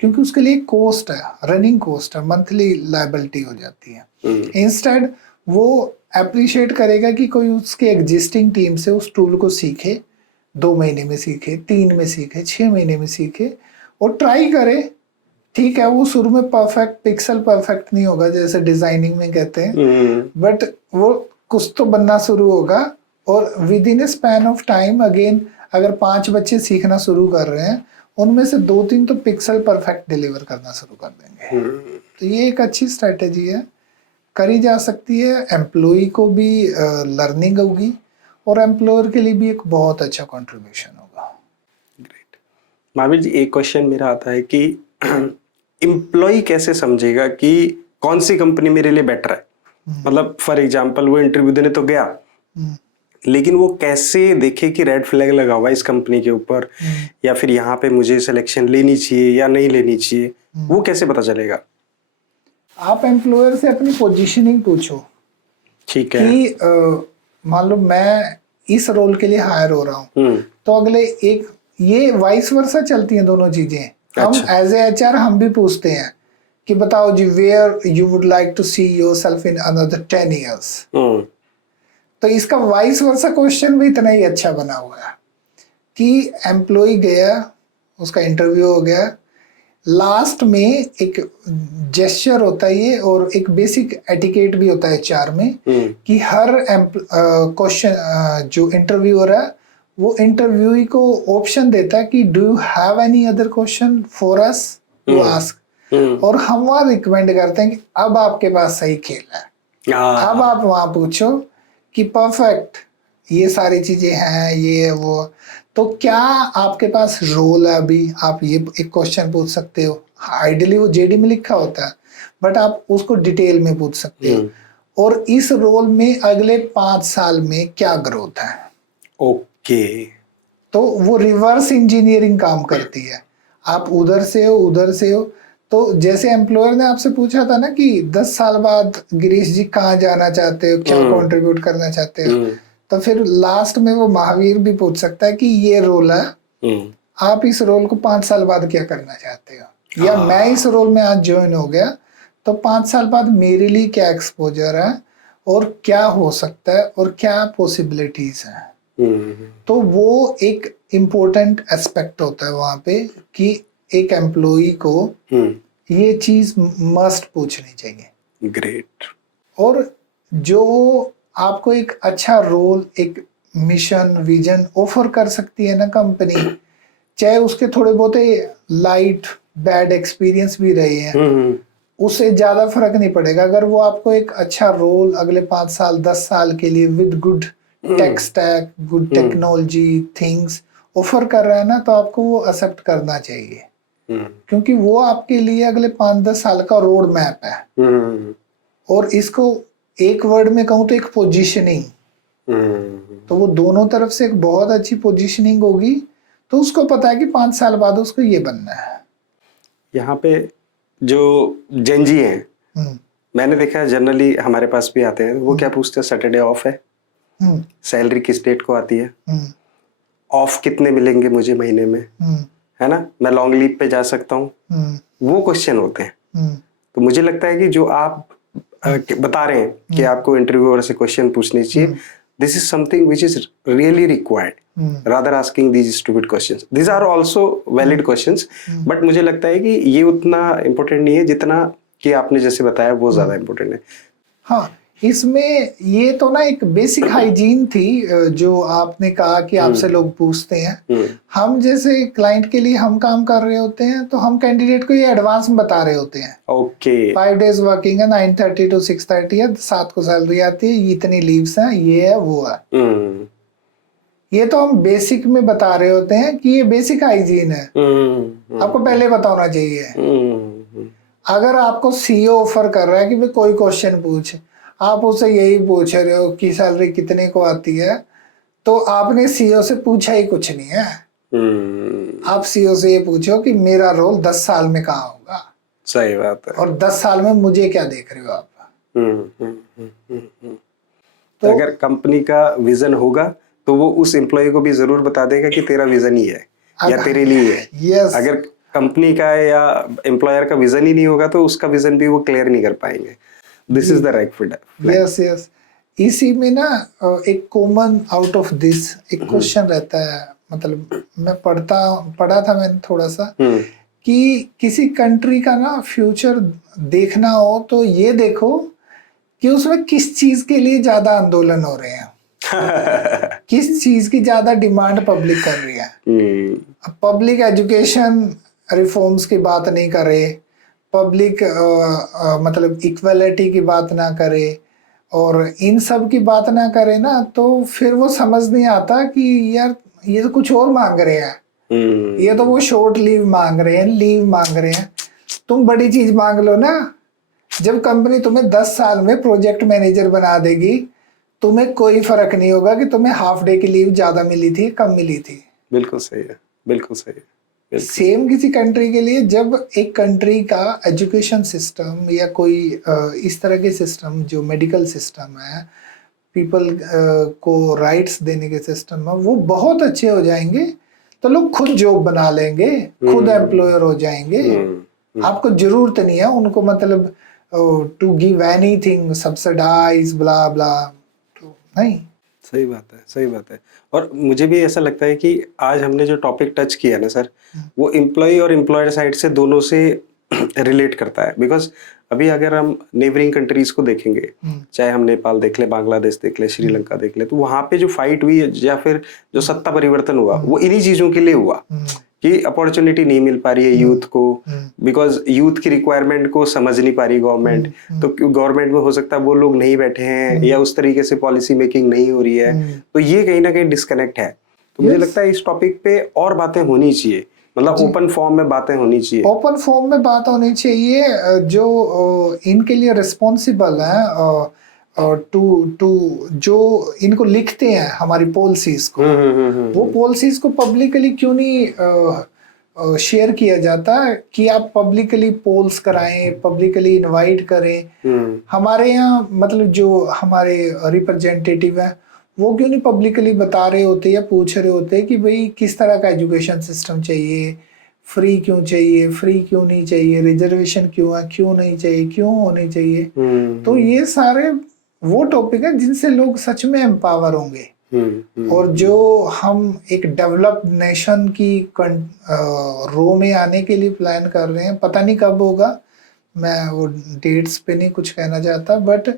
क्योंकि उसके लिए कॉस्ट है, रनिंग कॉस्ट है, मंथली लायबिलिटी हो जाती है। इंस्टेड वो अप्रिशिएट करेगा कि कोई उसके एग्जिस्टिंग टीम से उस टूल को सीखे, 2 महीने में सीखे, 3 में सीखे, 6 महीने में सीखे और ट्राई करे। ठीक है, वो शुरू में परफेक्ट, पिक्सल परफेक्ट नहीं होगा जैसे डिजाइनिंग में कहते हैं, बट वो कुछ तो बनना शुरू होगा और with in A span of time, again अगर 5 बच्चे सीखना शुरू कर रहे हैं, उनमें से 2-3 तो पिक्सल परफेक्ट डिलीवर करना शुरू कर देंगे। तो ये एक अच्छी स्ट्रेटेजी है करी जा सकती है, एम्प्लॉय को भी लर्निंग होगी और एम्प्लॉयर के लिए भी एक बहुत अच्छा कंट्रीब्यूशन होगा। ग्रेट। महावीर जी, एक क्वेश्चन मेरा आता है कि एम्प्लॉय कैसे समझेगा कि कौन सी कंपनी मेरे लिए बेटर है? मतलब फॉर एग्जांपल वो इंटरव्यू देने तो गया, लेकिन वो कैसे देखे कि रेड फ्लैग लगा हुआ है इस कंपनी के ऊपर, या फिर यहाँ पे मुझे सिलेक्शन लेनी चाहिए या नहीं लेनी चाहिए, वो कैसे पता चलेगा? आप एम्प्लॉयर से अपनी पोजीशनिंग पूछो ठीक है। कि मान लो मैं इस रोल के लिए हायर हो रहा हूँ, तो अगले एक ये वाइस वर्सा चलती हैं दोनों चीजें। हम एज ए एचआर हम भी पूछते हैं कि बताओ जी, where you would like to see yourself in another 10 years। तो इसका वाइस वर्सा क्वेश्चन भी इतना ही अच्छा बना हुआ है कि एम्प्लॉय गया, उसका इंटरव्यू हो गया, लास्ट में एक जेस्चर होता है ये, और एक बेसिक एटिकेट भी होता है एचआर में कि हर क्वेश्चन जो इंटरव्यूअर है वो इंटरव्यूई को ऑप्शन देता है कि do you have any other question for us to ask, और हम वहाँ रिकमेंड करते हैं कि अब आपके पास सही खेल है, अब आप वहाँ पूछो कि परफेक्ट ये सारी चीजें हैं, ये वो, तो क्या आपके पास रोल है अभी, आप ये एक क्वेश्चन पूछ सकते हो। आइडियली वो जेडी में लिखा होता है, बट आप उसको डिटेल में पूछ सकते हो, और इस रोल में अगले 5 साल में क्या ग्रोथ है। ओके। तो वो रिवर्स इंजीनियरिंग काम करती है। आप उधर से हो, उधर से हो, तो जैसे एम्प्लॉयर ने आपसे पूछा था ना कि 10 साल बाद गिरीश जी कहाँ जाना चाहते हो, क्या कंट्रीब्यूट करना चाहते हो, तो फिर लास्ट में वो महावीर भी पूछ सकता है कि ये रोल है, आप इस रोल को 5 साल बाद क्या करना चाहते हो, या मैं इस रोल में आज ज्वाइन हो गया तो 5 साल बाद मेरे लिए क्या एक्सपोजर है और क्या हो सकता है और क्या पॉसिबिलिटीज हैं। तो वो एक इम्पोर्टेंट एस्पेक्ट होता है वहां पे कि एक एम्प्लॉई को ये चीज मस्ट पूछनी चाहिए। ग्रेट। और जो आपको एक अच्छा रोल, एक मिशन, विजन ऑफर कर सकती है ना कंपनी, चाहे उसके थोड़े बहुत लाइट बैड एक्सपीरियंस भी रहे हैं, उससे ज्यादा फर्क नहीं पड़ेगा। अगर वो आपको एक अच्छा रोल अगले 5 साल 10 साल के लिए with good tech stack, good technology things offer कर रहा है ना, तो आपको वो एक्सेप्ट करना चाहिए, क्योंकि वो आपके लिए अगले 5-10 साल का रोड मैप है। और इसको एक वर्ड में कहूँ तो एक पोजीशनिंग, तो वो दोनों तरफ से एक बहुत अच्छी पोजीशनिंग होगी, तो उसको पता है कि 5 साल बाद उसको ये बनना है। यहाँ पे जो जेंजी हैं, मैंने देखा है जनरली हमारे पास भी आते हैं, वो क्या पूछते हैं, सैटरडे ऑफ है, सैलरी किस डेट को आती है, ऑफ कितने मिलेंगे मुझे महीने में, है ना, मैं लॉन्ग लीव पे जा सकता हूँ, वो क्वेश्चन होते हैं। तो मुझे लगता है कि जो आप बता रहे हैं कि आपको इंटरव्यूअर से क्वेश्चन पूछने चाहिए, this is something which is really required rather asking these stupid questions. These are also valid questions, but मुझे लगता है कि ये उतना इम्पोर्टेंट नहीं है जितना कि आपने जैसे बताया वो ज्यादा इम्पोर्टेंट है। हाँ, इसमें ये तो ना एक बेसिक हाइजीन थी जो आपने कहा कि आपसे लोग पूछते हैं। हम जैसे क्लाइंट के लिए हम काम कर रहे होते हैं, तो हम कैंडिडेट को ये एडवांस में बता रहे होते हैं। ओके, 5 days वर्किंग है, 9:30 to 6:30 है, 7 को सैलरी आती है, ये इतनी लीव्स हैं, ये है वो है। ये तो हम बेसिक में बता रहे होते हैं कि ये बेसिक हाइजीन है, आपको पहले बताना चाहिए। अगर आपको सीईओ ऑफर कर रहा है कि भाई कोई क्वेश्चन पूछ, आप उससे यही पूछ रहे हो कि सैलरी कितने को आती है, तो आपने सीईओ से पूछा ही कुछ नहीं है। आप सीईओ से ये पूछो कि मेरा रोल 10 साल में कहाँ होगा। सही बात है। और 10 साल में मुझे क्या देख रहे हो आप। तो अगर कंपनी का विजन होगा तो वो उस एम्प्लॉय को भी जरूर बता देगा कि तेरा विजन ही है या तेरे लिए है। यस। अगर कंपनी का या एम्प्लॉयर का विजन ही नहीं होगा तो उसका विजन भी वो क्लियर नहीं कर पाएंगे। This is the right feedback. Yes yes. इसी में ना एक कॉमन आउट ऑफ दिस एक क्वेश्चन रहता है, मतलब मैं पढ़ा था मैंने थोड़ा सा, कि किसी कंट्री का ना फ्यूचर देखना हो तो ये देखो कि उसमें किस चीज के लिए ज्यादा आंदोलन हो रहे हैं, किस चीज की ज्यादा डिमांड पब्लिक कर रही है। अब पब्लिक एजुकेशन रिफॉर्म्स की बात नहीं कर रहे, पब्लिक मतलब इक्वलिटी की बात ना करे और इन सब की बात ना करे ना, तो फिर वो समझ नहीं आता कि यार ये तो कुछ और मांग रहे हैं, ये तो वो शॉर्ट लीव मांग रहे हैं, लीव मांग रहे हैं। तुम बड़ी चीज मांग लो ना। जब कंपनी तुम्हें 10 साल में प्रोजेक्ट मैनेजर बना देगी, तुम्हें कोई फर्क नहीं होगा कि तुम्हें हाफ डे की लीव ज्यादा मिली थी कम मिली थी। बिल्कुल सही है, बिल्कुल सही है, बिल्कुल। सेम किसी कंट्री के लिए, जब एक कंट्री का एजुकेशन सिस्टम या कोई इस तरह के सिस्टम जो मेडिकल सिस्टम है, पीपल को राइट्स देने के सिस्टम है, वो बहुत अच्छे हो जाएंगे तो लोग खुद जॉब बना लेंगे, खुद एम्प्लॉयर हो जाएंगे। आपको जरूरत नहीं है उनको मतलब टू गिव एनीथिंग, सब्सिडाइज ब्ला ब्ला, तो नहीं। सही बात है, सही बात है। और मुझे भी ऐसा लगता है कि आज हमने जो टॉपिक टच किया ना सर, वो एम्प्लॉय और एम्प्लॉयर साइड से दोनों से रिलेट करता है। बिकॉज अभी अगर हम नेबरिंग कंट्रीज को देखेंगे, चाहे हम नेपाल देख ले, बांग्लादेश देख ले, श्रीलंका देख ले, तो वहां पे जो फाइट हुई या फिर जो सत्ता परिवर्तन हुआ, वो इन्हीं चीजों के लिए हुआ कि अपॉर्चुनिटी नहीं मिल पा रही है यूथ को, बिकॉज यूथ की रिक्वायरमेंट को समझ नहीं पा रही गवर्नमेंट। तो गवर्नमेंट में हो सकता है वो लोग नहीं बैठे हैं या उस तरीके से पॉलिसी मेकिंग नहीं हो रही है, तो ये कहीं ना कहीं डिस्कनेक्ट है। तो मुझे लगता है इस टॉपिक पे और बातें होनी चाहिए, मतलब ओपन फॉर्म में बातें होनी चाहिए। ओपन फॉर्म में बात होनी चाहिए। जो इनके लिए रिस्पॉन्सिबल है टू जो इनको लिखते हैं हमारी पॉलिसीज को, वो पॉलिसीज को पब्लिकली क्यों नहीं शेयर किया जाता कि आप पब्लिकली पोल्स कराएं, पब्लिकली इनवाइट करें। हमारे यहाँ मतलब जो हमारे रिप्रेजेंटेटिव हैं वो क्यों नहीं पब्लिकली बता रहे होते या पूछ रहे होते कि भाई किस तरह का एजुकेशन सिस्टम चाहिए, फ्री क्यों चाहिए, फ्री क्यों नहीं चाहिए, रिजर्वेशन क्यों है, क्यों नहीं चाहिए, क्यों होनी चाहिए। तो ये सारे वो टॉपिक है जिनसे लोग सच में एम्पावर होंगे। और जो हम एक डेवलप्ड नेशन की रो में आने के लिए प्लान कर रहे हैं, पता नहीं कब होगा, मैं वो डेट्स पे नहीं कुछ कहना चाहता, बट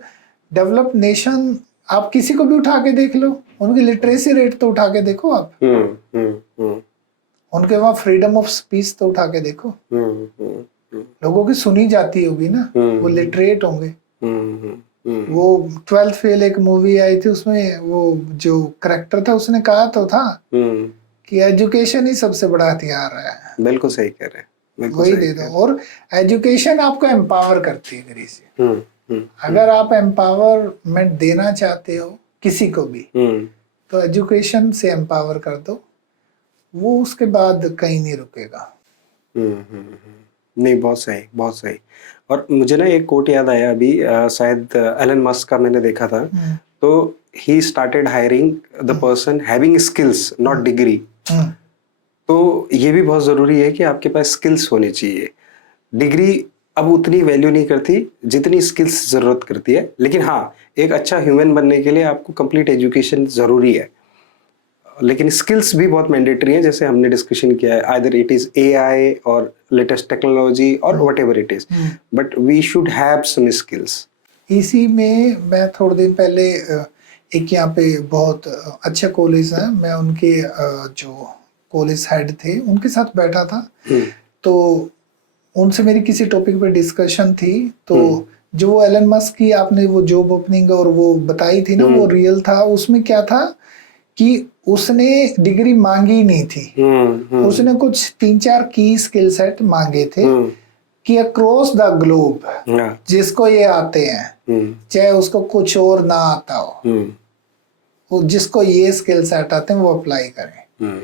डेवलप्ड नेशन आप किसी को भी उठा के देख लो, उनकी लिटरेसी रेट तो उठा के देखो आप, उनके वहाँ फ्रीडम ऑफ स्पीच तो उठा के देखो, लोगों की सुनी जाती होगी ना, वो लिटरेट होंगे। वो 12th फेल एक मूवी आई थी, उसमें वो जो करेक्टर था उसने कहा तो था कि एजुकेशन ही सबसे बड़ा हथियार है। बिल्कुल सही कह रहे हैं, वही दे दो। और एजुकेशन आपको एम्पावर करती है मेरी से। अगर आप एम्पावरमेंट देना चाहते हो किसी को भी, तो एजुकेशन से एम्पावर कर दो, वो उसके बाद कहीं नहीं रुकेगा। नहीं, बहुत सही, बहुत सही। और मुझे ना एक कोट याद आया अभी, शायद एलन मस्क का मैंने देखा था, तो he started hiring the person having skills not degree. तो ये भी बहुत जरूरी है कि आपके पास स्किल्स होनी चाहिए। डिग्री अब उतनी वैल्यू नहीं करती जितनी स्किल्स जरूरत करती है, लेकिन हाँ, एक अच्छा ह्यूमन बनने के लिए आपको कंप्लीट एजुकेशन जरूरी है, लेकिन स्किल्स भी बहुत मैंडेटरी हैं, जैसे हमने डिस्कशन किया है, आइदर इट इज एआई और लेटेस्ट टेक्नोलॉजी और whatever it is, but we should have some skills. इसी में मैं थोड़े दिन पहले एक यहाँ पे बहुत अच्छा कॉलेज है, मैं उनके जो कॉलेज हेड थे उनके साथ बैठा था, तो उनसे मेरी किसी टॉपिक पे डिस्कशन थी। तो जो एलन मस्क की आपने वो जॉब ओपनिंग और वो बताई थी ना, वो रियल था। उसमें क्या था कि उसने डिग्री मांगी नहीं थी, उसने कुछ 3-4 की स्किल सेट मांगे थे कि अक्रॉस द ग्लोब जिसको ये आते हैं, चाहे उसको कुछ और ना आता हो, जिसको ये स्किल सेट आते हैं वो अप्लाई करें।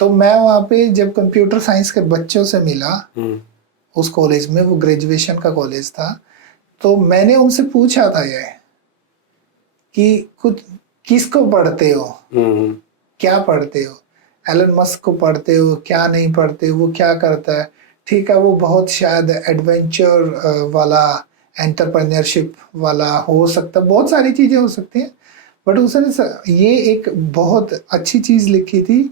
तो मैं वहाँ पे जब कंप्यूटर साइंस के बच्चों से मिला उस कॉलेज में, वो ग्रेजुएशन का कॉलेज था, तो मैंने उनसे पूछा था ये कि कुछ किसको पढ़ते हो, क्या पढ़ते हो, एलन मस्क को पढ़ते हो, क्या नहीं पढ़ते हो, वो क्या करता है। ठीक है, वो बहुत शायद एडवेंचर वाला, एंटरप्रेन्योरशिप वाला हो सकता, बहुत सारी चीजें हो सकती हैं, बट उसने ये एक बहुत अच्छी चीज लिखी थी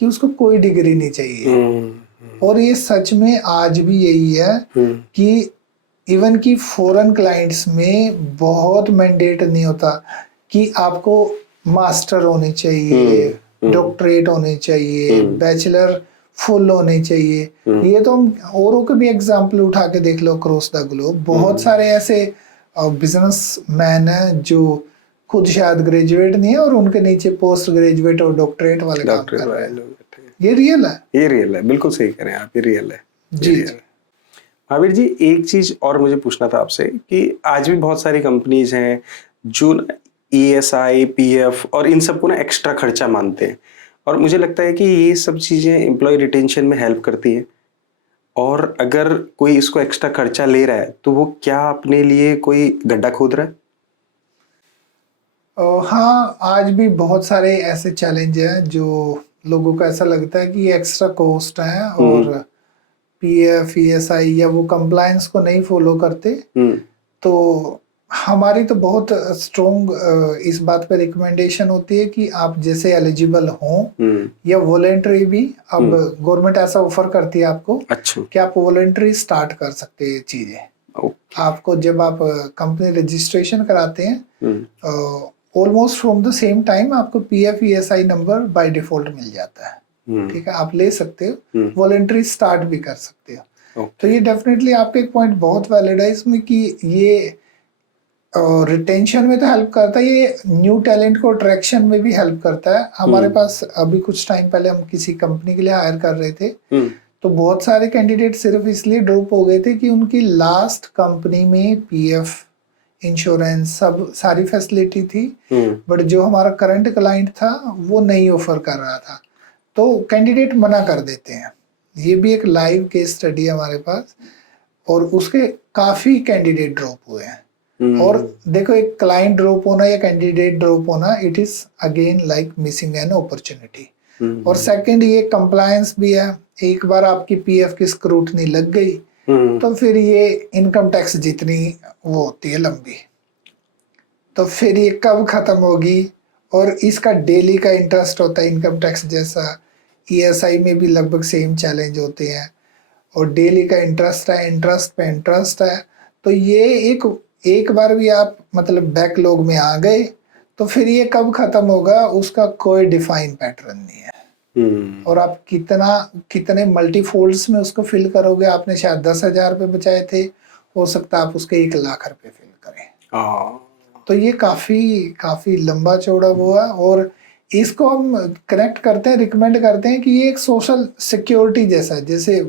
कि उसको कोई डिग्री नहीं चाहिए। और ये सच में आज भी यही है कि इवन कि फॉरेन क्लाइंट्स में बहुत मैंडेट नहीं होता कि आपको मास्टर होनी चाहिए, डॉक्टरेट होनी चाहिए, बैचलर फुल होने चाहिए। ये तो हम औरों के भी एग्जाम्पल उठा के देख लो अक्रॉस द ग्लोब, बहुत सारे ऐसे बिजनेस मैन हैं जो खुद शायद ग्रेजुएट नहीं है और उनके नीचे पोस्ट ग्रेजुएट और डॉक्टरेट वाले काम डॉक्टर कर रहे वाले हैं। लोग बैठे हैं। ये रियल है। ये रियल है, बिल्कुल सही कह रहे हैं आप, ये रियल है, ये जी रियल जी। है। महावीर जी, एक चीज और मुझे पूछना था आपसे कि आज भी बहुत सारी कंपनीज हैं जो ESI, PF और इन सबको ना एक्स्ट्रा खर्चा मानते हैं, और मुझे लगता है कि ये सब चीजें एम्प्लॉय रिटेंशन में हेल्प करती हैं। और अगर कोई इसको एक्स्ट्रा खर्चा ले रहा है तो वो क्या अपने लिए कोई गड्ढा खोद रहा है? हाँ, आज भी बहुत सारे ऐसे चैलेंज हैं जो लोगों को ऐसा लगता है कि ये एक्स्ट्रा कॉस्ट है और PF, ESI या वो कंप्लायंस को नहीं फॉलो करते। तो हमारी तो बहुत स्ट्रोंग इस बात पे रिकमेंडेशन होती है कि आप जैसे एलिजिबल हों या वॉलेंटरी भी, अब गवर्नमेंट ऐसा ऑफर करती है आपको अच्छा, कि आप वॉलेंटरी स्टार्ट कर सकते हैं ये चीजें। आपको जब आप कंपनी रजिस्ट्रेशन कराते हैं, almost from the same time आपको PF, ESI number by default मिल जाता है। ठीक है, आप ले सकते हो, वॉलेंटरी स्टार्ट भी कर सकते हो। तो ये डेफिनेटली आपका एक पॉइंट बहुत वैलिड है इसमें कि ये रिटेंशन में तो हेल्प करता है, ये न्यू टैलेंट को अट्रैक्शन में भी हेल्प करता है। हमारे पास अभी कुछ टाइम पहले हम किसी कंपनी के लिए हायर कर रहे थे, तो बहुत सारे कैंडिडेट सिर्फ इसलिए ड्रॉप हो गए थे कि उनकी लास्ट कंपनी में PF, इंश्योरेंस, सब सारी फैसिलिटी थी, बट जो हमारा करंट क्लाइंट था वो नहीं ऑफर कर रहा था, तो कैंडिडेट मना कर देते हैं। ये भी एक लाइव केस स्टडी है हमारे पास, और उसके काफी कैंडिडेट ड्रॉप हुए हैं। और देखो, एक क्लाइंट ड्रॉप होना या कैंडिडेट ड्रॉप होना, it is again like missing an opportunity. और सेकंड, ये कंप्लायंस भी है। एक बार आपकी PF की स्क्रूटनी लग गई तो फिर ये इनकम टैक्स जितनी वो होती है लंबी, तो फिर ये कब खत्म होगी। और इसका डेली का इंटरेस्ट होता है इनकम टैक्स जैसा, ESI में भी लगभग सेम चैलेंज होते हैं, और डेली का इंटरेस्ट है, इंटरेस्ट पे इंटरेस्ट है। तो ये एक बार भी आप मतलब बैकलॉग में आ गए तो फिर ये कब खत्म होगा उसका कोई डिफाइन पैटर्न नहीं है। और आप कितने मल्टीफोल्ड्स में उसको फिल करोगे। आपने शायद 10,000 रुपये बचाए थे, हो सकता है आप उसके 1,00,000 रुपये फिल करें। तो ये काफी लंबा चौड़ा हुआ, और इसको हम कनेक्ट करते हैं, रिकमेंड करते हैं कि ये एक सोशल सिक्योरिटी जैसा है, जैसे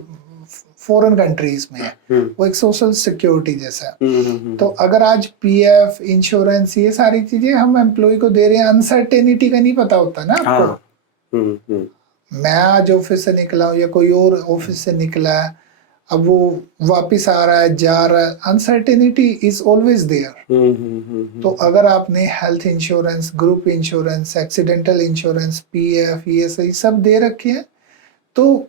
फॉरेन कंट्रीज में है, वो एक सोशल सिक्योरिटी जैसा है। तो अगर आज PF, इंश्योरेंस, ये सारी चीजें हम एम्प्लॉय को दे रहे हैं, अनसर्टेनिटी का नहीं पता होता ना आपको। मैं आज ऑफिस से निकला हूँ या कोई और ऑफिस से निकला है, अब वो वापस आ रहा है, जा रहा है, अनसर्टेनिटी इज ऑलवेज देयर। तो अगर आपने health insurance, group insurance, accidental insurance, PF, ESI सब दे रखे हैं, तो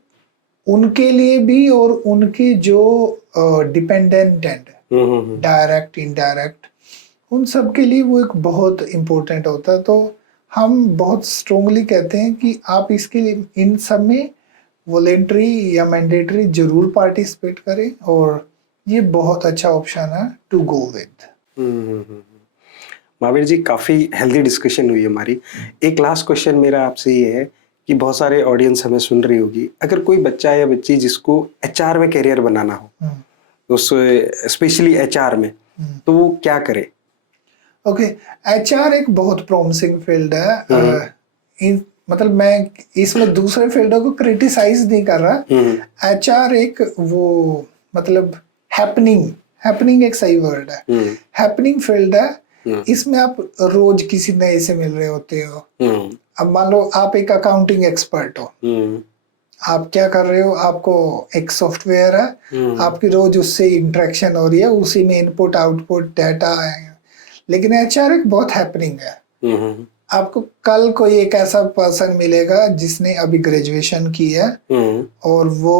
उनके लिए भी और उनके जो डिपेंडेंट हैं, डायरेक्ट, इनडायरेक्ट, उन सब के लिए वो एक बहुत इम्पोर्टेंट होता है। तो हम बहुत स्ट्रोंगली कहते हैं कि आप इसके लिए इन सब में वॉलेंटरी या मैंडेटरी जरूर पार्टिसिपेट करें, और ये बहुत अच्छा ऑप्शन है to go with. Mahavir ji, काफी हेल्दी डिस्कशन हुई हमारी। एक लास्ट क्वेश्चन मेरा आपसे ये है कि बहुत सारे ऑडियंस हमें सुन रही होगी, अगर कोई बच्चा या बच्ची जिसको HR में करियर बनाना हो, उस स्पेशली HR में, तो वो क्या करे? ओके, HR एक बहुत प्रॉमिसिंग फील्ड है। मतलब मैं इसमें दूसरे फील्डों को क्रिटिसाइज नहीं कर रहा। HR एक वो मतलब हैपनिंग एक सही वर्ड है, हैपनिंग फील्ड है। इसमें आप रोज किसी नए से मिल रहे होते हो। अब मान लो आप एक अकाउंटिंग एक्सपर्ट हो, आप क्या कर रहे हो, आपको एक सॉफ्टवेयर है, आपकी रोज उससे इंटरेक्शन हो रही है, उसी में इनपुट आउटपुट डाटा है। लेकिन HR एक बहुत हैपनिंग है। आपको कल कोई एक ऐसा पर्सन मिलेगा जिसने अभी ग्रेजुएशन की है और वो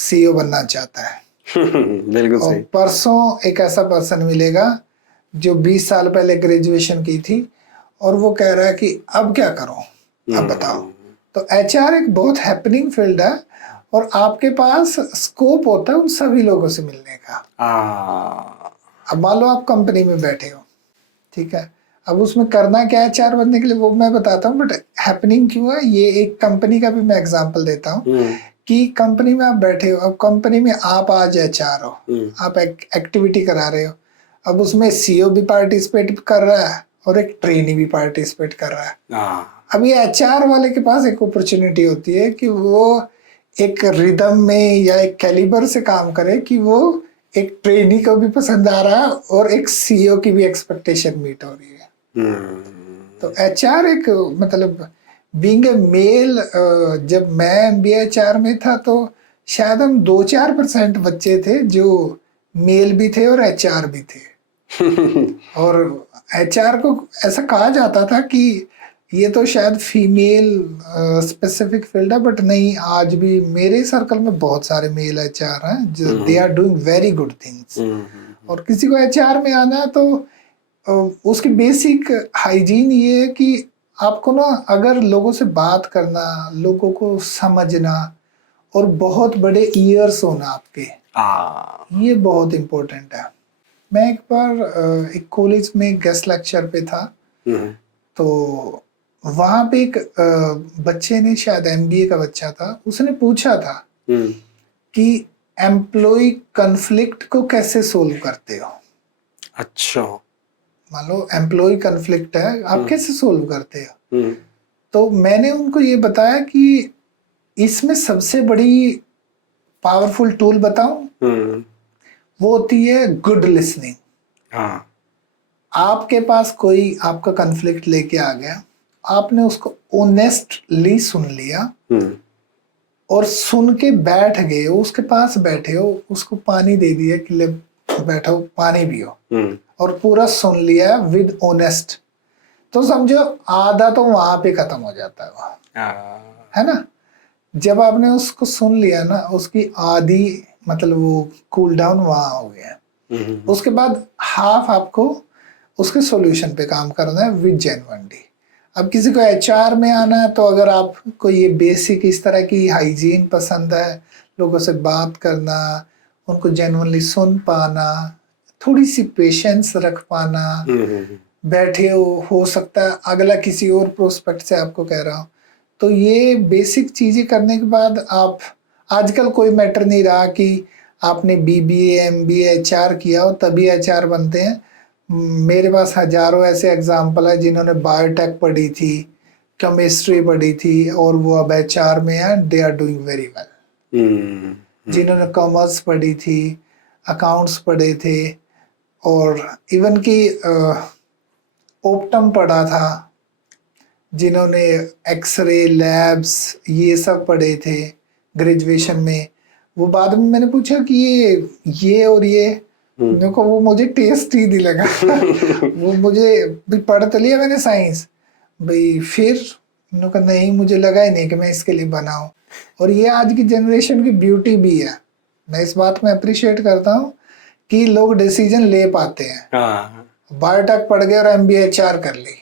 CEO बनना चाहता है। बिल्कुल सही। और परसों एक ऐसा पर्सन मिलेगा जो 20 साल पहले ग्रेजुएशन की थी और वो कह रहा है कि अब क्या करूं, अब बताओ। तो HR एक बहुत हैपनिंग फील्ड है, और आपके पास स्कोप होता है उन सभी लोगों से मिलने का। अब मान लो आप कंपनी में बैठे हो, ठीक है, अब उसमें करना क्या है HR बनने के लिए वो मैं बताता हूँ, बट हैपनिंग क्यों है ये एक कंपनी का भी मैं एग्जांपल देता हूँ कि कंपनी में आप बैठे हो, अब कंपनी में आप आज एचआर हो, आप एक एक्टिविटी करा रहे हो, अब उसमें सीईओ भी पार्टिसिपेट कर रहा है और एक ट्रेनी भी पार्टिसिपेट कर रहा है। अब ये एचआर वाले के पास एक अपॉर्चुनिटी होती है कि वो एक रिदम में या एक कैलिबर से काम करे कि वो एक ट्रेनी को भी पसंद आ रहा है और एक सीईओ की भी एक्सपेक्टेशन मीट हो रही है। तो एचआर एक मतलब बीइंग ए मेल, जब मैं एमबीए एचआर में था तो शायद हम 2-4% बच्चे थे जो मेल भी थे और एचआर भी थे। और एचआर को ऐसा कहा जाता था कि ये तो शायद फीमेल स्पेसिफिक फील्ड है, बट नहीं, आज भी मेरे सर्कल में बहुत सारे मेल एचआर हैं जो they are doing very good things. और किसी को एचआर में आना है तो उसकी बेसिक हाइजीन ये है कि आपको ना अगर लोगों से बात करना, लोगों को समझना और बहुत बड़े ईयर्स होना आपके, ये बहुत इम्पोर्टेंट है। मैं एक बार एक कॉलेज में गेस्ट लेक्चर पे था, तो वहां पे एक बच्चे ने, शायद एमबीए का बच्चा था, उसने पूछा था कि एम्प्लॉय कॉन्फ्लिक्ट को कैसे सोल्व करते हो। अच्छा, मान लो एम्प्लॉय कॉन्फ्लिक्ट है, आप कैसे सोल्व करते हो। तो मैंने उनको ये बताया कि इसमें सबसे बड़ी पावरफुल टूल बताऊं, वो होती है गुड लिसनिंग। आपके पास कोई आपका कॉन्फ्लिक्ट लेके आ गया, आपने उसको ऑनेस्टली सुन लिया और सुन के बैठ गए हो, उसके पास बैठे हो, उसको पानी दे दिया कि ले बैठो पानी पियो, और पूरा सुन लिया विद ऑनेस्ट, तो समझो आधा तो वहां पे खत्म हो जाता है वहाँ, है ना। जब आपने उसको सुन लिया ना, उसकी आधी मतलब वो कूल डाउन वहां हो गया। उसके बाद हाफ आपको उसके सॉल्यूशन पे काम करना है विद जेन्युइनली। अब किसी को एचआर में आना है तो अगर आपको ये बेसिक इस तरह की हाइजीन पसंद है, लोगों से बात करना, उनको जेन्युइनली सुन पाना, थोड़ी सी पेशेंस रख पाना, बैठे हो सकता है अगला किसी और प्रोस्पेक्ट से आपको कह रहा हो, तो ये बेसिक चीजें करने के बाद आप, आजकल कोई मैटर नहीं रहा कि आपने बीबीए एमबीए एचआर किया हो तभी एचआर बनते हैं। मेरे पास हजारों ऐसे एग्जाम्पल है जिन्होंने बायोटेक पढ़ी थी, केमिस्ट्री पढ़ी थी और वो अब एचआर में है, they are doing very well. जिन्होंने कॉमर्स पढ़ी थी, अकाउंट्स पढ़े थे, और इवन की ओप्टम पढ़ा था, जिन्होंने एक्सरे लैब्स ये सब पढ़े थे ग्रेजुएशन में, वो बाद में मैंने पूछा कि ये और ये, मेरे को वो मुझे टेस्ट ही नहीं लगा। वो मुझे भी पढ़ तो लिया मैंने साइंस भाई, फिर नहीं, मुझे लगा ही नहीं कि मैं इसके लिए बना हूँ। और ये आज की जनरेशन की ब्यूटी भी है, मैं इस बात में अप्रिशिएट करता हूँ कि लोग डिसीजन ले पाते हैं। बायोटेक पढ़ गए और एमबीए एचआर कर ली।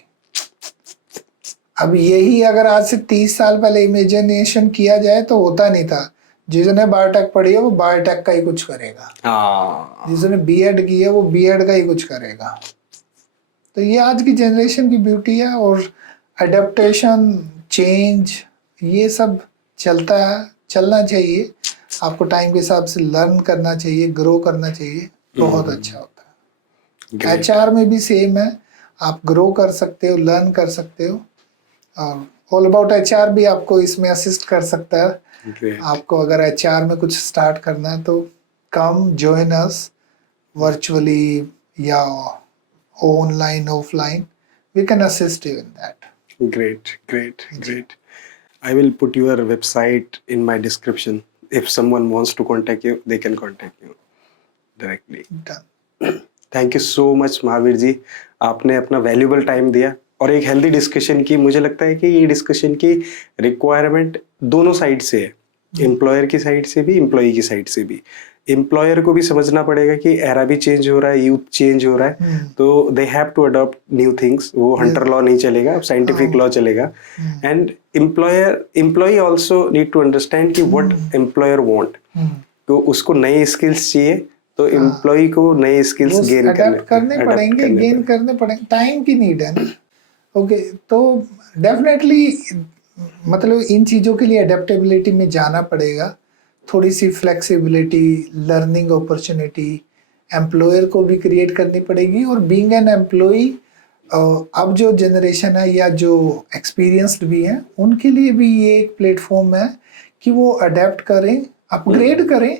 अब यही अगर आज से 30 साल पहले इमेजिनेशन किया जाए तो होता नहीं था। जिसने बायोटेक पढ़ी है वो बायोटेक का ही कुछ करेगा, जिसने बीएड की है वो बीएड का ही कुछ करेगा। तो ये आज की जनरेशन की ब्यूटी है, और अडेप्टेशन, चेंज, ये सब चलता है, चलना चाहिए। आपको टाइम के हिसाब से लर्न करना चाहिए, ग्रो करना चाहिए, बहुत अच्छा होता है। एचआर में भी सेम है, आप ग्रो कर सकते हो, लर्न कर सकते हो, और ऑल अबाउट एचआर भी आपको इसमें असिस्ट कर सकता है। आपको अगर एचआर में कुछ स्टार्ट करना है तो कम जॉइन अस वर्चुअली या online offline, we can assist you in that. Great. I will put your website in my description. If someone wants to contact you, they can contact you directly. Done. Thank you so much Mahavir ji, आपने अपना valuable time दिया और एक healthy discussion की। मुझे लगता है कि ये डिस्कशन की रिक्वायरमेंट दोनों साइड से है, एम्प्लॉयर की साइड से भी, एम्प्लॉय की साइड से भी। एम्प्लॉयर को भी समझना पड़ेगा कि एरा भी चेंज हो रहा है, यूथ चेंज हो रहा है, तो they have to adopt new things. वो हंटर लॉ नहीं चलेगा, अब साइंटिफिक लॉ चलेगा। And employee also need to understand कि व्हाट एम्प्लॉयर वांट, तो उसको नए स्किल्स चाहिए, तो एम्प्लॉय को नए स्किल्स गेन करने पड़ेंगे, गेन करने पड़ेंगे, टाइम की नीड है ना। ओके, तो डेफिनेटली मतलब इन चीज़ों के लिए अडेप्टेबिलिटी में जाना पड़ेगा, थोड़ी सी फ्लेक्सिबिलिटी, लर्निंग अपॉर्चुनिटी एम्प्लॉयर को भी क्रिएट करनी पड़ेगी। और बीइंग एन एम्प्लॉय अब जो जनरेशन है या जो एक्सपीरियंस्ड भी हैं उनके लिए भी ये एक प्लेटफॉर्म है कि वो अडेप्ट करें, अपग्रेड करें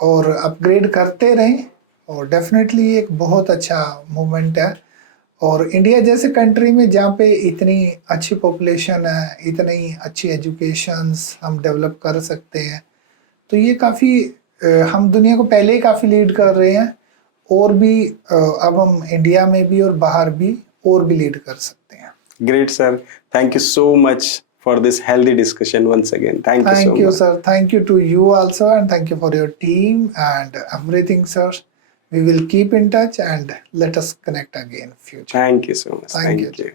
और अपग्रेड करते रहें। और डेफिनेटली एक बहुत अच्छा मूवमेंट है। और इंडिया जैसे कंट्री में जहाँ पे इतनी अच्छी पॉपुलेशन है, इतनी अच्छी एजुकेशंस हम डेवलप कर सकते हैं, तो ये काफ़ी हम दुनिया को पहले ही काफ़ी लीड कर रहे हैं। और भी अब हम इंडिया में भी और बाहर भी और भी लीड कर सकते हैं। Great, sir. Thank you so much for this healthy discussion once again. Thank you so Thank you, much. sir. Thank you to you also, and thank you for your team and everything, sir. We will keep in touch and let us connect again in future. Thank you so much. Thank you. Thank you.